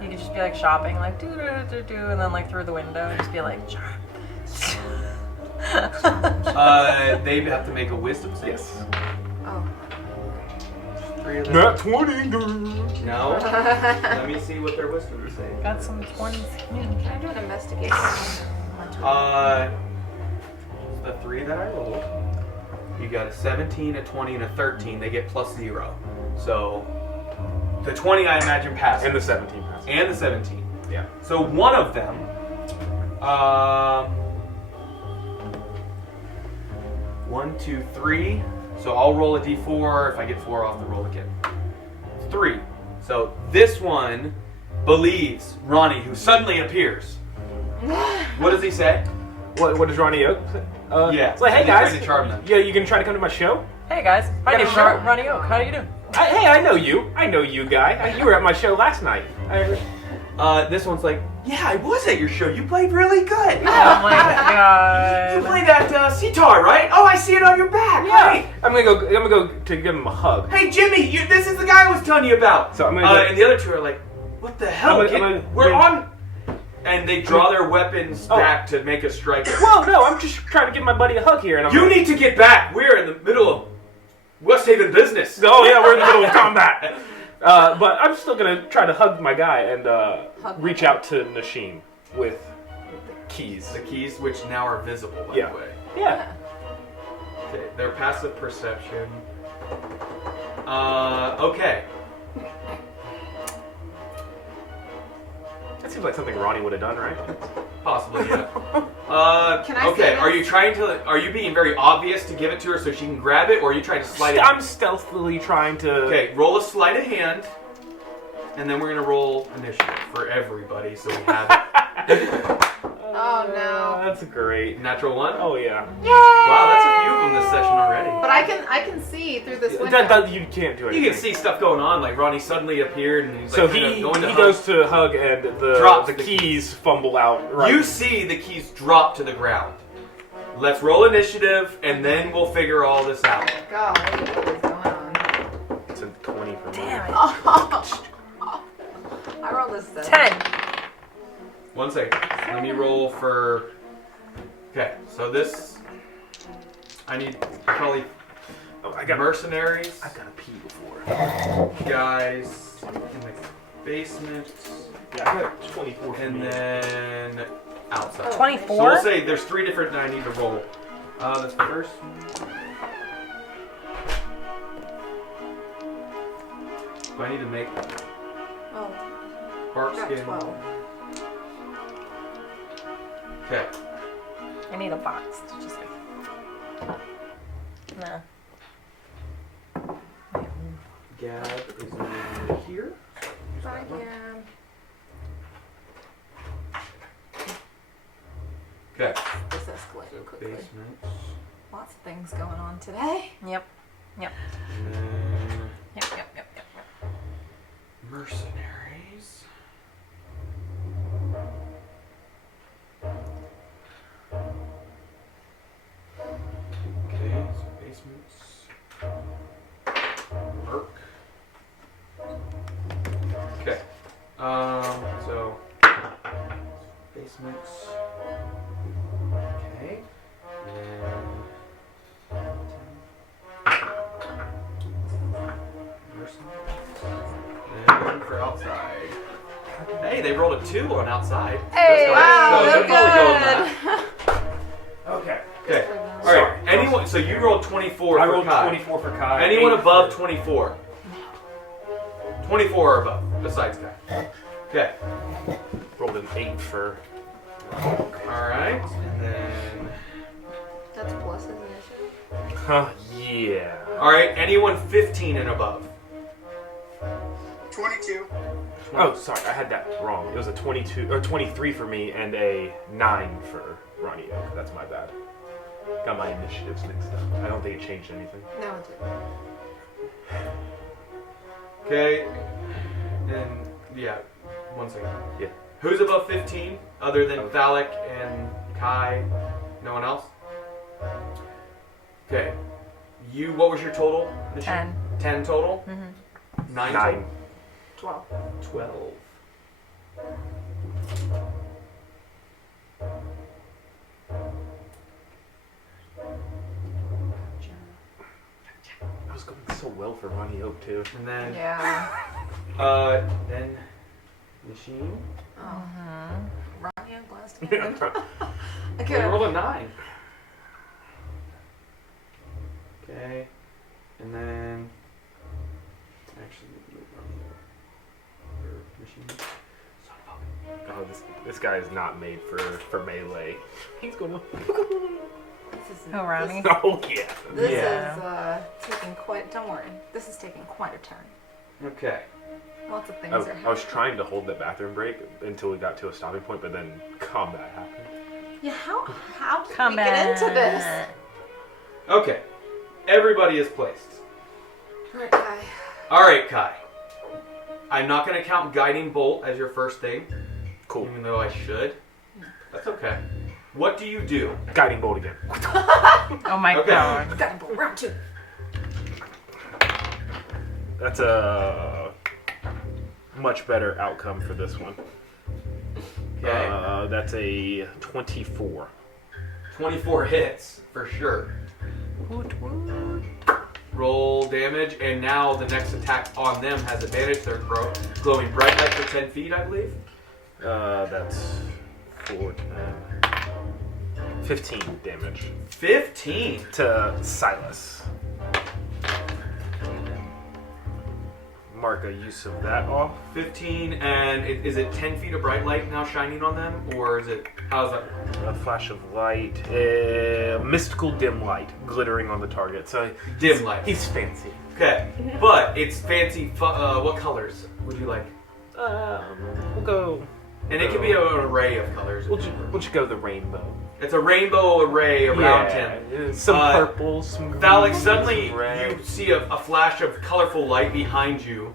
You could just be like shopping, like do do do do, and then like through the window, and just be like. They have to make a wisdom save. Yes. Oh. 3 of them. Not 20. No. Let me see what their wisdom save. Got some 20s. Can I do an investigation? The 3 that I rolled. You got a 17, a 20, and a 13. They get +0. So the 20 I imagine passes. And the 17 passes. And the 17. Yeah. So one of them. 1, 2, 3. So I'll roll a d4. If I get 4 off, the roll again. 3. So this one believes Ronnie, who suddenly appears. What does he say? What does Ronnie Oak say? Yeah. It's like, hey He's guys. trying to charm them. Yeah, you gonna try to come to my show? Hey guys, my Got a name's show? Ronnie Oak. How you doing? Hey, I know you. I know you, guy. You were at my show last night. This one's like, yeah, I was at your show. You played really good. Oh my god. You played that sitar, right? Oh, I see it on your back. Yeah. Hey, I'm gonna go to give him a hug. hey Jimmy, this is the guy I was telling you about. So I'm gonna go- and the other 2 are like, what the hell? We're on. And they draw their weapons back to make a strike. Well, no, I'm just trying to give my buddy a hug here. And You need to get back. We're in the middle of West Haven business. Oh yeah, we're in the middle of combat. But I'm still gonna try to hug my guy and reach out to Nashim with keys. The keys, which now are visible, by Yeah. the way. Yeah. Okay, their passive perception. Okay. That seems like something Ronnie would have done, right? Possibly, yeah. Can I okay, see are this? are you being very obvious to give it to her so she can grab it, or are you trying to slide it? I'm stealthily trying to... Okay, roll a sleight of hand, and then we're going to roll initiative for everybody so we have it. Oh no. That's great. Natural 1? Oh yeah. Yay! Wow, that's a few of them this session already. But I can see through this window. You can't do anything. You can see stuff going on, like Ronnie suddenly appeared and he's So like he going to hug. goes to hug and Drops the the keys fumble out. Right. You see the keys drop to the ground. Let's roll initiative, and then we'll figure all this out. God, what is going on? It's a 20 for me. Damn it. I rolled a 7. 10. 1 second. Let me roll for... Okay, so this... I need probably Oh, I got mercenaries, I gotta pee before. guys in the basement, Yeah, I got 24 for and me. then outside. 24? So we'll say there's 3 different that I need to roll. That's the first one. So I need to make Oh, bark I got skin. 12. Okay. I need a box. Did you say? No. Gab is over here. Bye, Gab. Okay. This escalated quickly. Basement. Lots of things going on today. Yep. Yep. And then Yep. mercenaries. Okay, so basements. Work. Okay. So basements. Okay. And for outside. Hey, they rolled a 2 on outside. Hey, That's wow, so good. they'll probably go on that. Okay. Okay. All right. Anyone? So you rolled 24 I for rolled Kai. 24 for Kai. Anyone 8 above for- 24? 24 or above, besides Kai. Okay. Rolled an 8 for. All right. And then. That's plus initiative. Huh, yeah. All right. Anyone 15 and above? 22. Oh, sorry, I had that wrong. It was a 22 or 23 for me and a 9 for Ronnie Oak. That's my bad. Got my initiatives mixed up. I don't think it changed anything. No, it didn't. Okay. And yeah, 1 second. Yeah. Who's above 15 other than Phallic and Kai? No one else? Okay. You, what was your total? 10. 10 total? Mm-hmm. 9 9. total? 12. 12. That was going so well for Ronnie Oak too. And then, Yeah. then machine. Oh. Mm-hmm. Ronnie and Blast again. I Okay. could. Roll a 9. Okay. And then, actually, move Ronnie Oak. Or machine. Son of a- Oh, this guy is not made for melee. He's going to. This is, Oh, Ronnie. Oh yeah. This yeah. is taking quite. Don't worry. This is taking quite a turn. Okay. Lots of things I are happening. was trying to hold that bathroom break until we got to a stopping point, but then combat happened. Yeah. How did Come we get into this? Okay. Everybody is placed. Alright, Kai. Alright, Kai. I'm not going to count Guiding Bolt as your first thing, Cool. even though I should. That's okay. What do you do? Guiding bolt again. Oh my Okay. god. Got him, round 2. That's a much better outcome for this one. Okay. That's a 24. 24 hits, for sure. Roll damage, and now the next attack on them has advantage. They're glowing bright light for 10 feet, I believe. That's 4, 15 damage 15. to Silas. Mark a use of that off. 15, and is it 10 feet of bright light now shining on them, or is it, how's that? A flash of light, mystical dim light glittering on the target. So Dim light. he's fancy. Okay, but it's fancy, what colors would you like? We'll go. And it can be an array of colors. We'll just go the rainbow. It's a rainbow array around him. Some purple, some green, Phallic, suddenly some red. you see a flash of colorful light behind you,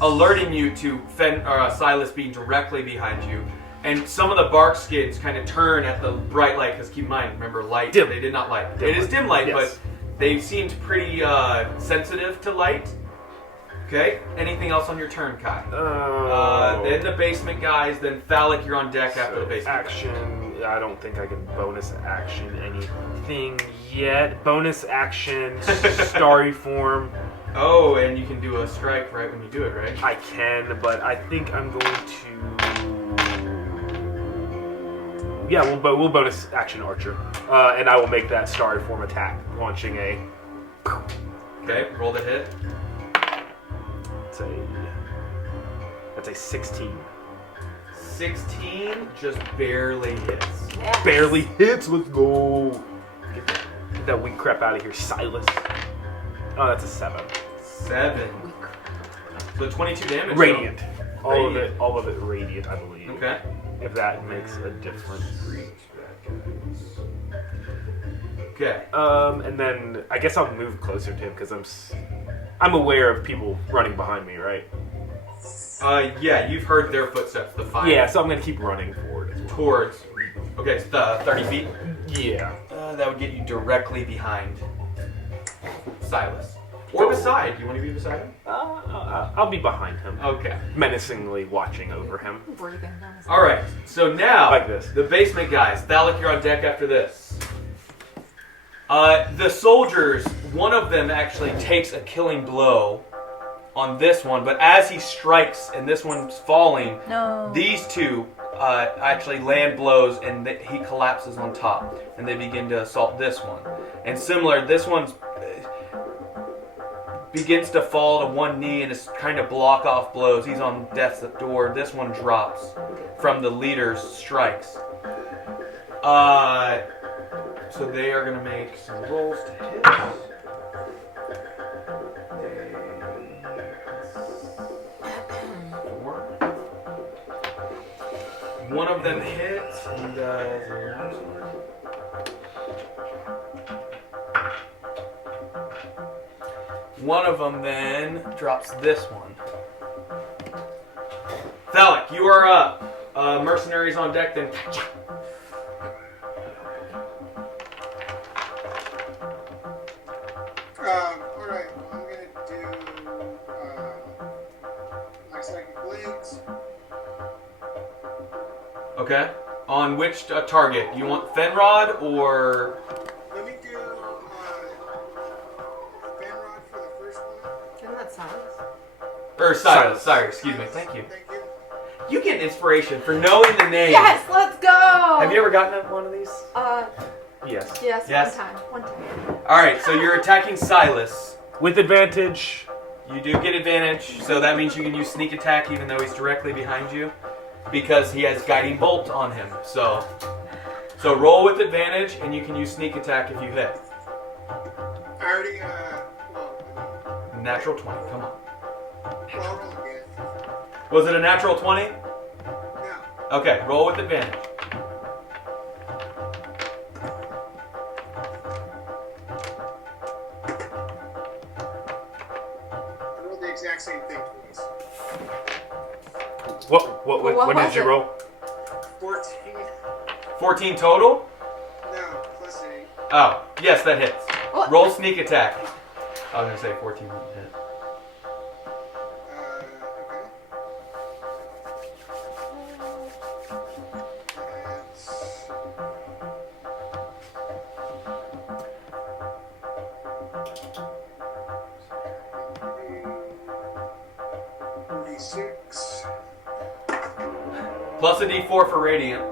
alerting you to Silas being directly behind you. And some of the bark skins kind of turn at the bright light, because keep in mind, remember, light, Dim. they did not light. Dim It is light. dim light, Yes. but they seemed pretty sensitive to light. Okay, anything else on your turn, Kai? Then the basement guys, then Phallic, you're on deck after the basement action. I don't think I can bonus action anything yet. Bonus action, starry form. guys. Oh, and you can do a strike right when you do it, right? I can, but I think I'm going to. Yeah, we'll bonus action archer, and I will make that starry form attack, launching a. Okay, roll the hit. That's a 16. 16 just barely hits. Yes. Barely hits. Let's go. Get that weak crap out of here, Silas. Oh, that's a 7. 7. So 22 damage. Radiant. So. All of it radiant, I believe. Okay. If that makes a difference. Okay. And then I guess I'll move closer to him because I'm aware of people running behind me, right? Yeah, you've heard their footsteps. The 5. Yeah, so I'm gonna keep running forward as well. Towards. Okay, so 30 feet. Yeah. That would get you directly behind Silas. Or beside. You want to be beside him? I'll be behind him. Okay. Menacingly watching over him. Breathing down his Alright, so now, Like this. the basement guys. Thalik, you're on deck after this. The soldiers, one of them actually takes a killing blow on this one, but as he strikes and this one's falling, these two actually land blows and he collapses on top, and they begin to assault this one. And similar, this one's begins to fall to one knee and is trying to block off blows. He's on death's door. This one drops from the leader's strikes. So they are going to make some rolls to hit. One of them hits. He does one of them then drops this one. Thalik, you are up. Mercenaries on deck, then. Alright, I'm gonna do my psychic blades. Okay. On which target? You want Fenrod or? Let me do Fenrod for the first one. Isn't that Silas? Or Silas. Sorry, excuse me. Thank you. Thank you. You get inspiration for knowing the name. Yes, let's go! Have you ever gotten one of these? Yes. Yes, one time. Alright, so you're attacking Silas. With advantage. You do get advantage, so that means you can use sneak attack even though he's directly behind you. Because he has guiding bolt on him. So roll with advantage and you can use sneak attack if you hit. I already, Natural 20, come on. I'll roll again. Was it a natural 20? No. Okay, roll with advantage. I rolled the exact same thing twice. What did you roll? 14. 14 total? No, plus 8. Oh, yes, that hits. What? Roll sneak attack. I was going to say 14 wouldn't hit. Okay. That's 46. Plus a d4 for radiant.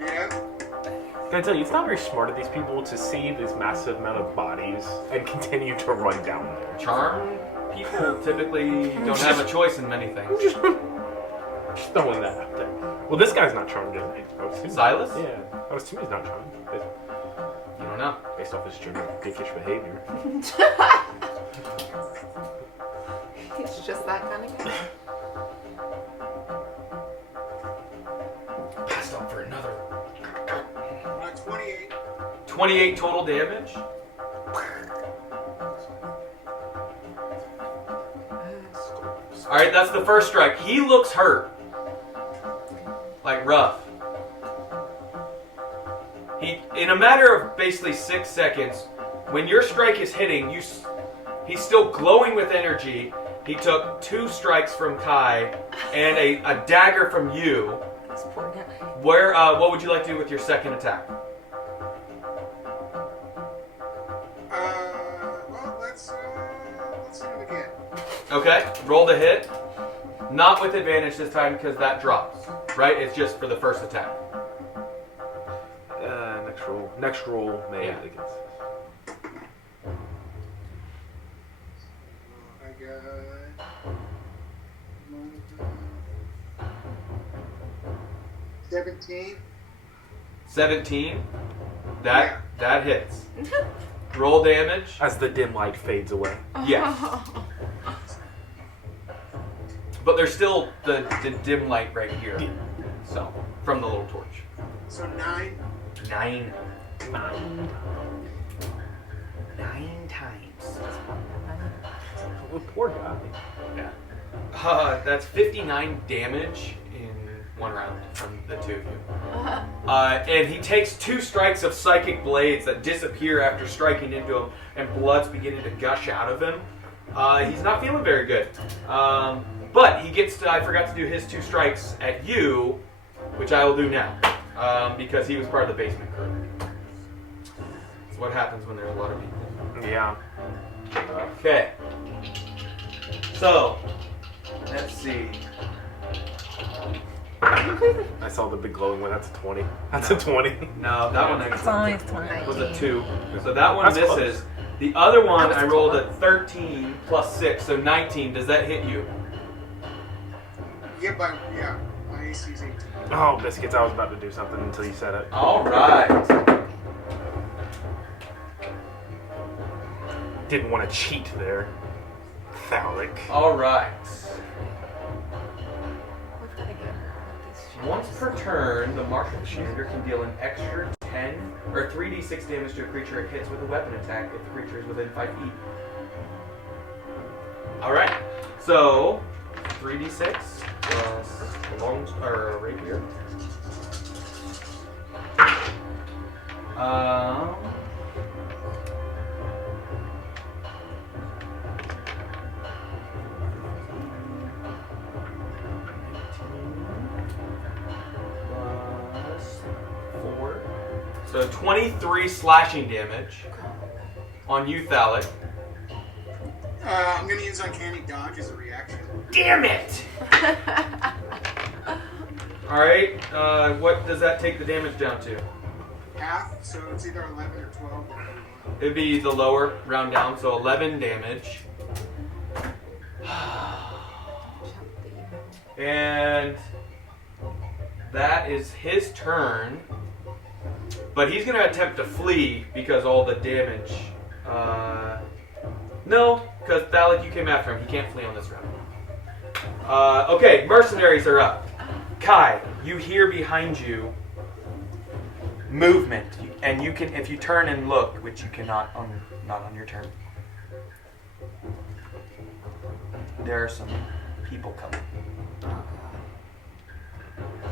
Yeah. Can I tell you, it's not very smart of these people to see this massive amount of bodies and continue to run down there. Charm people typically don't have a choice in many things. Just throwing that out there. Well, this guy's not charmed, is he? I was assuming- Silas? Yeah. I was assuming he's not charmed. You don't know. Based off his general dickish behavior. He's just that kind of guy. Passed on for another. 28. 28 total damage. Alright, that's the first strike. He looks hurt. Like rough. In a matter of basically 6 seconds, when your strike is hitting, he's still glowing with energy. He took 2 strikes from Kai and a dagger from you. This poor guy. What would you like to do with your second attack? Well, let's hit him again. Okay, roll to hit. Not with advantage this time because that drops. Right? It's just for the first attack. Next roll may Yeah. against. I got 17. 17. That hits. Roll damage. As the dim light fades away. Yes. But there's still the dim light right here. So, from the little torch. So 9. 9. 9 times. Oh, poor guy. Yeah. That's 59 damage in one round from the two of you. And he takes 2 strikes of psychic blades that disappear after striking into him, and blood's beginning to gush out of him. He's not feeling very good. But he gets to, I forgot to do his 2 strikes at you, which I will do now, because he was part of the basement crew. That's what happens when there's a lot of people. Yeah. Okay. So, let's see. I saw the big glowing one. That's a 20. That's a 20. No, that one It's always 20. was a 2. So that one That's misses. close. The other one, That I was rolled close. a 13 plus 6, so 19. Does that hit you? Yeah, my AC is 18. Oh, biscuits! I was about to do something until you said it. All right. Didn't want to cheat there. Phallic. All right. We've got to get these Once per turn, the martial commander can deal an extra 10 or 3d6 damage to a creature it hits with a weapon attack if the creature is within 5 feet. All right. So 3d6 plus a long or a rapier. Plus 4. So 23 slashing damage on you, Thalic. I'm going to use Uncanny Dodge as a reaction. Damn it! Alright, what does that take the damage down to? Half, so it's either 11 or 12. It'd be the lower, round down, so 11 damage. And that is his turn. But he's going to attempt to flee because all the damage. No, because Thalic, you came after him. He can't flee on this round. Okay, mercenaries are up. Kai, you hear behind you movement, and you can, if you turn and look, which you cannot not on your turn. There are some people coming.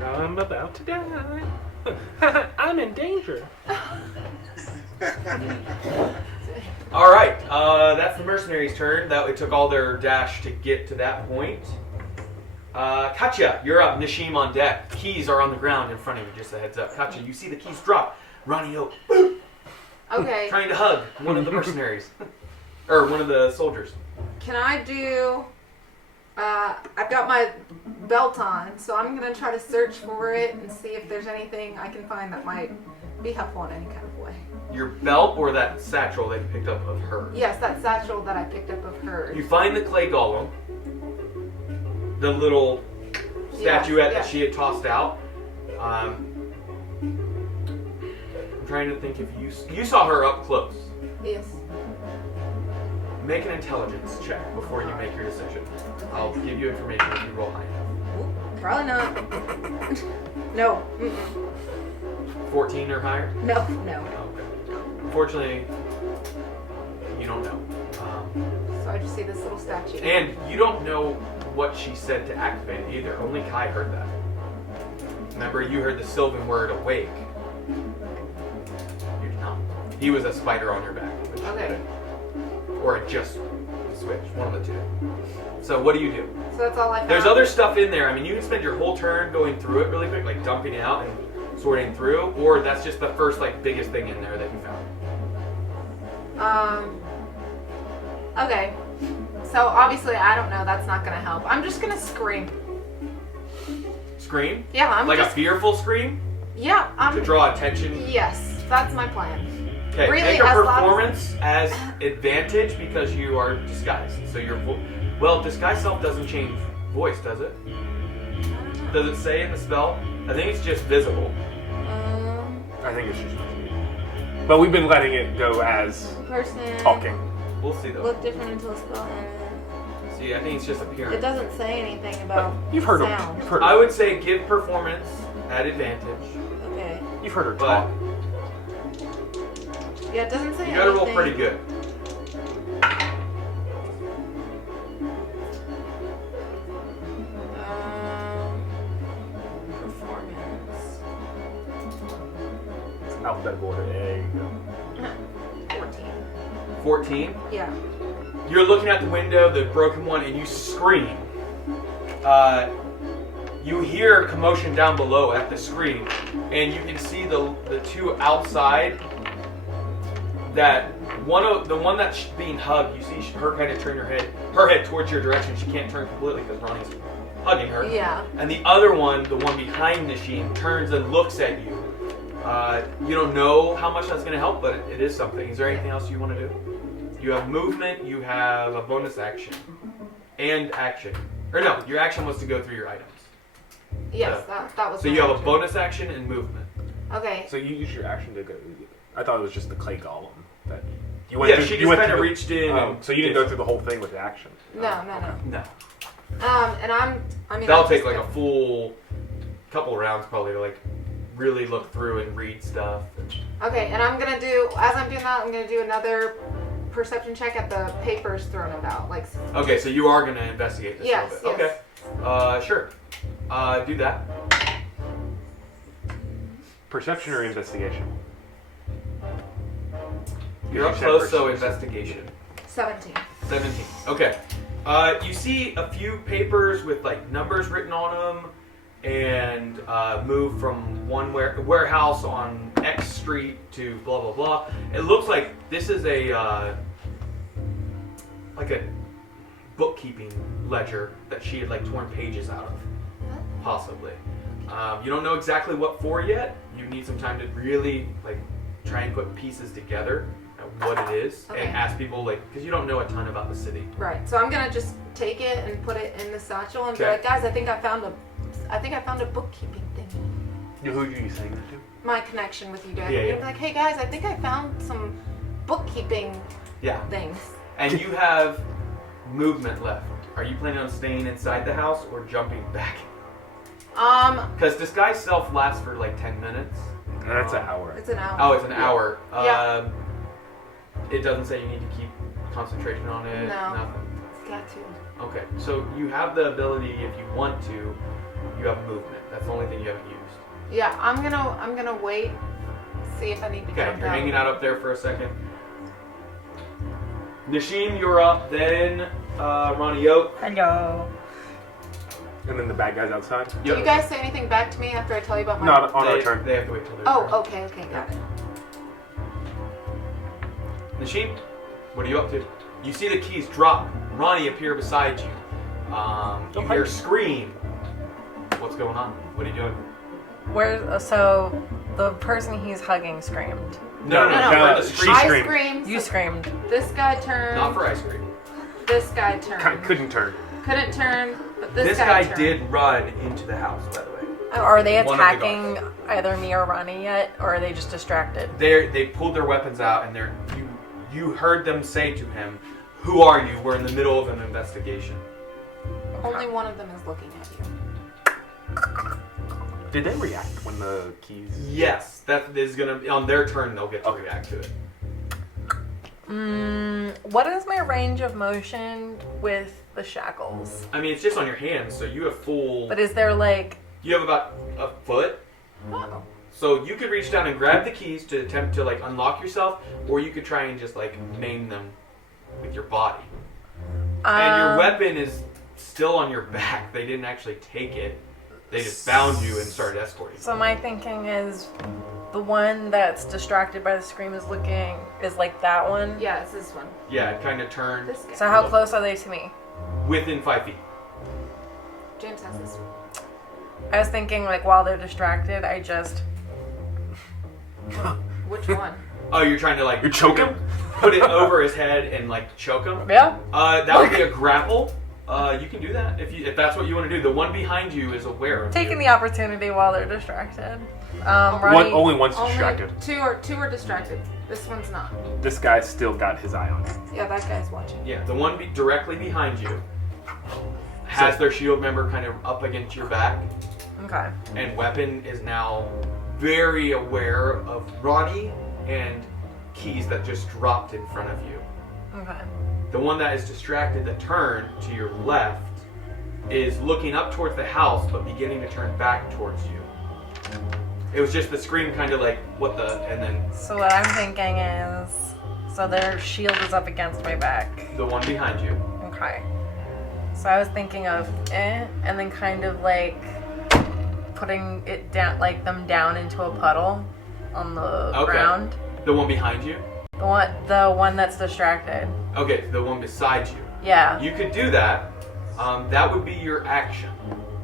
I'm about to die. I'm in danger. All right, that's the mercenaries' turn. That it took all their dash to get to that point. Katya, you're up. Nishim on deck. Keys are on the ground in front of you. Just a heads up. Katya, you see the keys drop. Ronnie O, boop, Okay. trying to hug one of the mercenaries, or one of the soldiers. Can I do? I've got my belt on, so I'm gonna try to search for it and see if there's anything I can find that might be helpful in any kind of way. Your belt or that satchel that you picked up of her? Yes, that satchel that I picked up of hers. You find the clay golem, the little statuette that she had tossed out. I'm trying to think if you saw her up close. Yes. Make an intelligence check before you make your decision. I'll give you information if you roll high enough. Ooh, probably not. No. Mm-mm. 14 or higher? No. Okay. Unfortunately, you don't know. So I just see this little statue. And you don't know what she said to activate it either. Only Kai heard that. Remember, you heard the Sylvan word awake. You did not. He was a spider on your back. Okay. Or it just switched. One of the two. So what do you do? So that's all I found. There's other stuff in there. I mean, you can spend your whole turn going through it really quick, like dumping it out and sorting through, or that's just the first, like, biggest thing in there that you found. Okay. So obviously I don't know. That's not gonna help. I'm just gonna scream. Scream? Yeah, I'm like just. a fearful scream Yeah, I'm. to draw attention. Yes, that's my plan. Okay, Really, make a as loud as- performance as advantage because you are disguised. So your well, disguise self doesn't change voice, does it? Does it say in the spell I think it's just visible. I think it's just. But we've been letting it go as Person. talking. We'll see though. Look different until a spell ends. See, I think it's just appearance. It doesn't say anything about You've heard sound. her. You've heard I her. would say give performance at advantage, Okay. You've heard her but talk. Yeah, it doesn't say you gotta anything. roll pretty good. Performance. Alphabetical order. There you go. 14. 14. Yeah. You're looking at the window, the broken one, and you scream. You hear commotion down below at the screen, and you can see the two outside. That the one that's being hugged, you see her kind of turn her head towards your direction. She can't turn completely because Ronnie's hugging her. Yeah. And the other one, the one behind the Sheen, turns and looks at you. You don't know how much that's going to help, but it is something. Is there anything else you want to do? You have movement, you have a bonus action, and action. Or no, your action was to go through your items. Yes, that was So my you have a action. bonus action and movement. Okay. So you use your action to go. I thought it was just the clay golem that you Yeah, through, she you just went kind of through the- reached in. Oh, and so you didn't go through the whole thing with the action. No. No. And I mean. That'll I'm take just like a full couple rounds probably to like really look through and read stuff. Okay, and I'm gonna do, as I'm doing that, I'm gonna do another perception check at the papers thrown about. Like. Okay, so you are going to investigate this Yes, a little bit. yes. Okay. Sure. Do that. Perception or investigation? You're up You said close, so perception. investigation. 17. 17. Okay. You see a few papers with like numbers written on them, and move from one warehouse on X Street to blah blah blah. It looks like this is a like a bookkeeping ledger that she had like torn pages out of, possibly. You don't know exactly what for yet. You need some time to really like try and put pieces together at what it is, Okay. and ask people like because you don't know a ton about the city. Right. So I'm gonna just take it and put it in the satchel and be Okay. like, guys, I think I found a bookkeeping thing. Who are you saying that to? My connection with you guys. Yeah, I'm yeah. gonna be like, hey guys, I think I found some bookkeeping Yeah. things. And you have movement left. Are you planning on staying inside the house or jumping back? Because disguise self lasts for like 10 minutes. That's an hour. It's an hour. Oh, it's an hour. Yeah. It doesn't say you need to keep concentration on it. No. Nothing. It's got to. Okay, so you have the ability if you want to. You have movement. That's the only thing you haven't used. Yeah, I'm gonna wait, see if I need to Okay, jump you're out. hanging out up there for a second. Nashim, you're up. Then Ronnie Oak. Hello. And then the bad guys outside? Do you guys say anything back to me after I tell you about my? Not on our They, turn. they have to wait till their Oh, turn. okay, got it. Nashim, what are you up to? You see the keys drop. Ronnie appear beside you. You hear scream. What's going on? What are you doing? So the person he's hugging screamed. No, no, you heard the she scream. I screamed. screamed. You screamed. This guy turned. Not for ice cream. This guy turned. Couldn't turn. Couldn't turn, but this This guy guy turned. did run into the house, by the way. Are they One of the attacking either me or Ronnie yet, or are they just distracted? They pulled their weapons out, and you heard them say to him, "Who are you? We're in the middle of an investigation." Only one of them is looking at you. Did they react when the keys? Yes, that is gonna be on their turn. They'll get to react to it. What is my range of motion with the shackles? I mean, it's just on your hands, so you have full. But is there like... You have about a foot. Oh. So you could reach down and grab the keys to attempt to like unlock yourself, or you could try and just like maim them with your body. And your weapon is still on your back. They didn't actually take it. They just bound you and started escorting. So my thinking is the one that's distracted by the scream is like that one? Yeah, it's this one. Yeah, it kind of turned This guy. So how close are they to me? within 5 feet. James has this one. I was thinking like while they're distracted, I just... Which one? Oh, you're trying to like You choke him? put it over his head and like choke him? Yeah? That would be a grapple. You can do that if that's what you want to do. The one behind you is aware of Taking you. the opportunity while they're distracted. Ronnie, Only one's distracted. Two are distracted. This one's not. This guy's still got his eye on you. Yeah, that guy's watching. Yeah, the one directly behind you has their shield member kind of up against your back, Okay. and weapon is now very aware of Ronnie and keys that just dropped in front of you. Okay. The one that is distracted, that turned to your left, is looking up towards the house but beginning to turn back towards you. It was just the scream kind of like, what the, and then So what I'm thinking is, so their shield is up against my back. the one behind you. Okay. So I was thinking of and then kind of like putting it down, like them down into a puddle on the ground. The one behind you? The one that's distracted. Okay, the one beside you. Yeah. You could do that. That would be your action.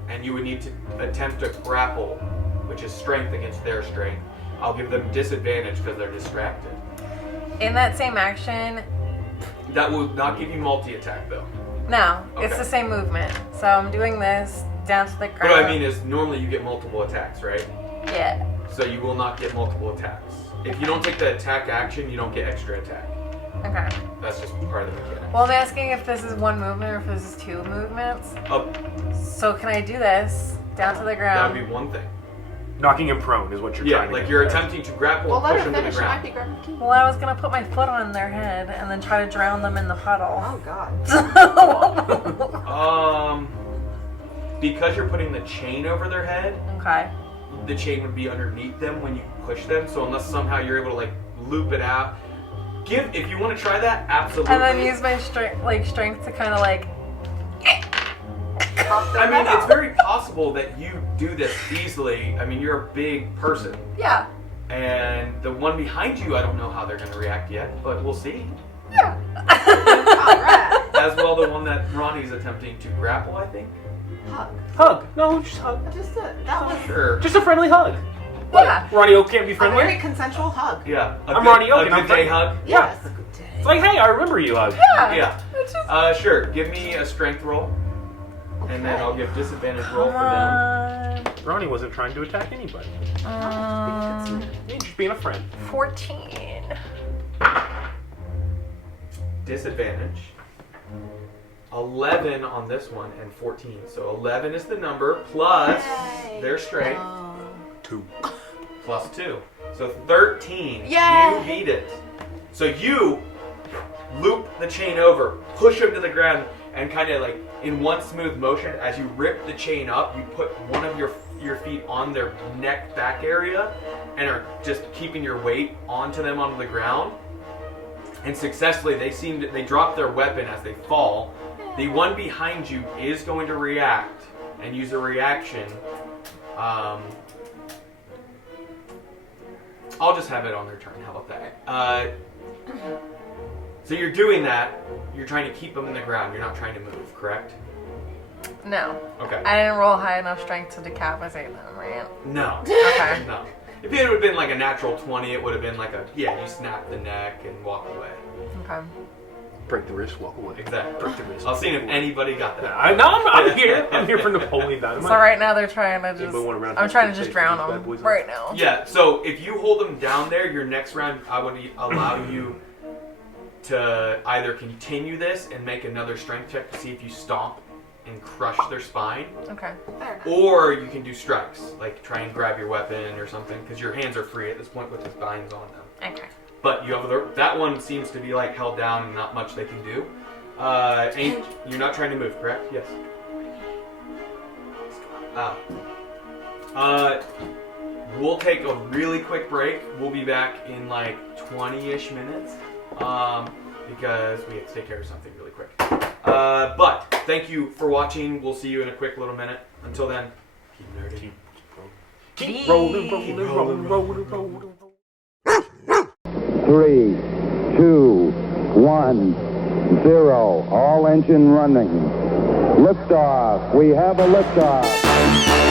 And you would need to attempt to grapple, which is strength against their strength. I'll give them disadvantage because they're distracted. In that same action, That will not give you multi-attack though. no, it's Okay. the same movement. So I'm doing this down to the ground. What I mean is normally you get multiple attacks, right? Yeah. So you will not get multiple attacks. If you don't take the attack action, you don't get extra attack. Okay. That's just part of the mechanic. Well, I'm asking if this is one movement or if this is two movements. Up, So can I do this down to the that ground? would be one thing. Knocking him prone is what you're Yeah, trying to like do. you're attempting to grapple Well, and let push her them to the finish. She might ground. be grabbing the key. Well, I was gonna put my foot on their head and then try to drown them in the puddle. Oh God. Because you're putting the chain over their head, Okay. the chain would be underneath them when you push them. So unless somehow you're able to like loop it out, if you want to try that, absolutely. And then use my strength to kind of like. I mean, it's very possible that you do this easily. I mean, you're a big person, Yeah. and the one behind you, I don't know how they're going to react yet, but we'll see. Yeah. Alright. As well, the one that Ronnie's attempting to grapple, I think. Hug. Hug. No, just hug. That was Sure. Just a friendly hug. Yeah. Ronnie Oak can't be a friendly. very consensual hug. Yeah. I'm Ronnie Oak, A and I'm good day friendly. hug. Yes. Good day. It's like, hey, I remember you, hug. Yeah. Yeah. It's just, Sure. Give me a strength roll, and then I'll give disadvantage roll for them. Ronnie wasn't trying to attack anybody. He's just being a friend. 14. Disadvantage. 11 on this one and 14. So 11 is the number plus their strength 2. plus 2. So 13. Yay! You beat it. So you loop the chain over, push him to the ground, and kind of like in one smooth motion, as you rip the chain up, you put one of your feet on their neck back area and are just keeping your weight onto them onto the ground. And successfully, they drop their weapon as they fall. The one behind you is going to react and use a reaction. I'll just have it on their turn. How about that? So you're doing that. You're trying to keep them in the ground. You're not trying to move, correct? No. Okay. I didn't roll high enough strength to decapitate them, right? No. Okay. No. If it would have been like a natural 20, it would have been like you snap the neck and walk away. Okay. Break the wrist, walk away. Exactly. Break the wrist. I'll see if anybody got that. I'm here. I'm here for Napoleon Dynamite. So right now they're trying to Anybody want a round I'm of trying to six just drown these bad them boys up? right now. Yeah, so if you hold them down there, your next round, I would allow you to either continue this and make another strength check to see if you stomp and crush their spine, Okay. or you can do strikes, like try and grab your weapon or something, because your hands are free at this point with the binds on them. Okay. But you have that one seems to be like held down and not much they can do. And you're not trying to move, correct? Yes. We'll take a really quick break. We'll be back in like 20-ish minutes because we have to take care of something really quick. But thank you for watching. We'll see you in a quick little minute. Until then, keep nerdy. Keep rolling, rolling, rolling, rolling, rolling. 3, 2, 1, 0. All engine running. Liftoff. We have a liftoff.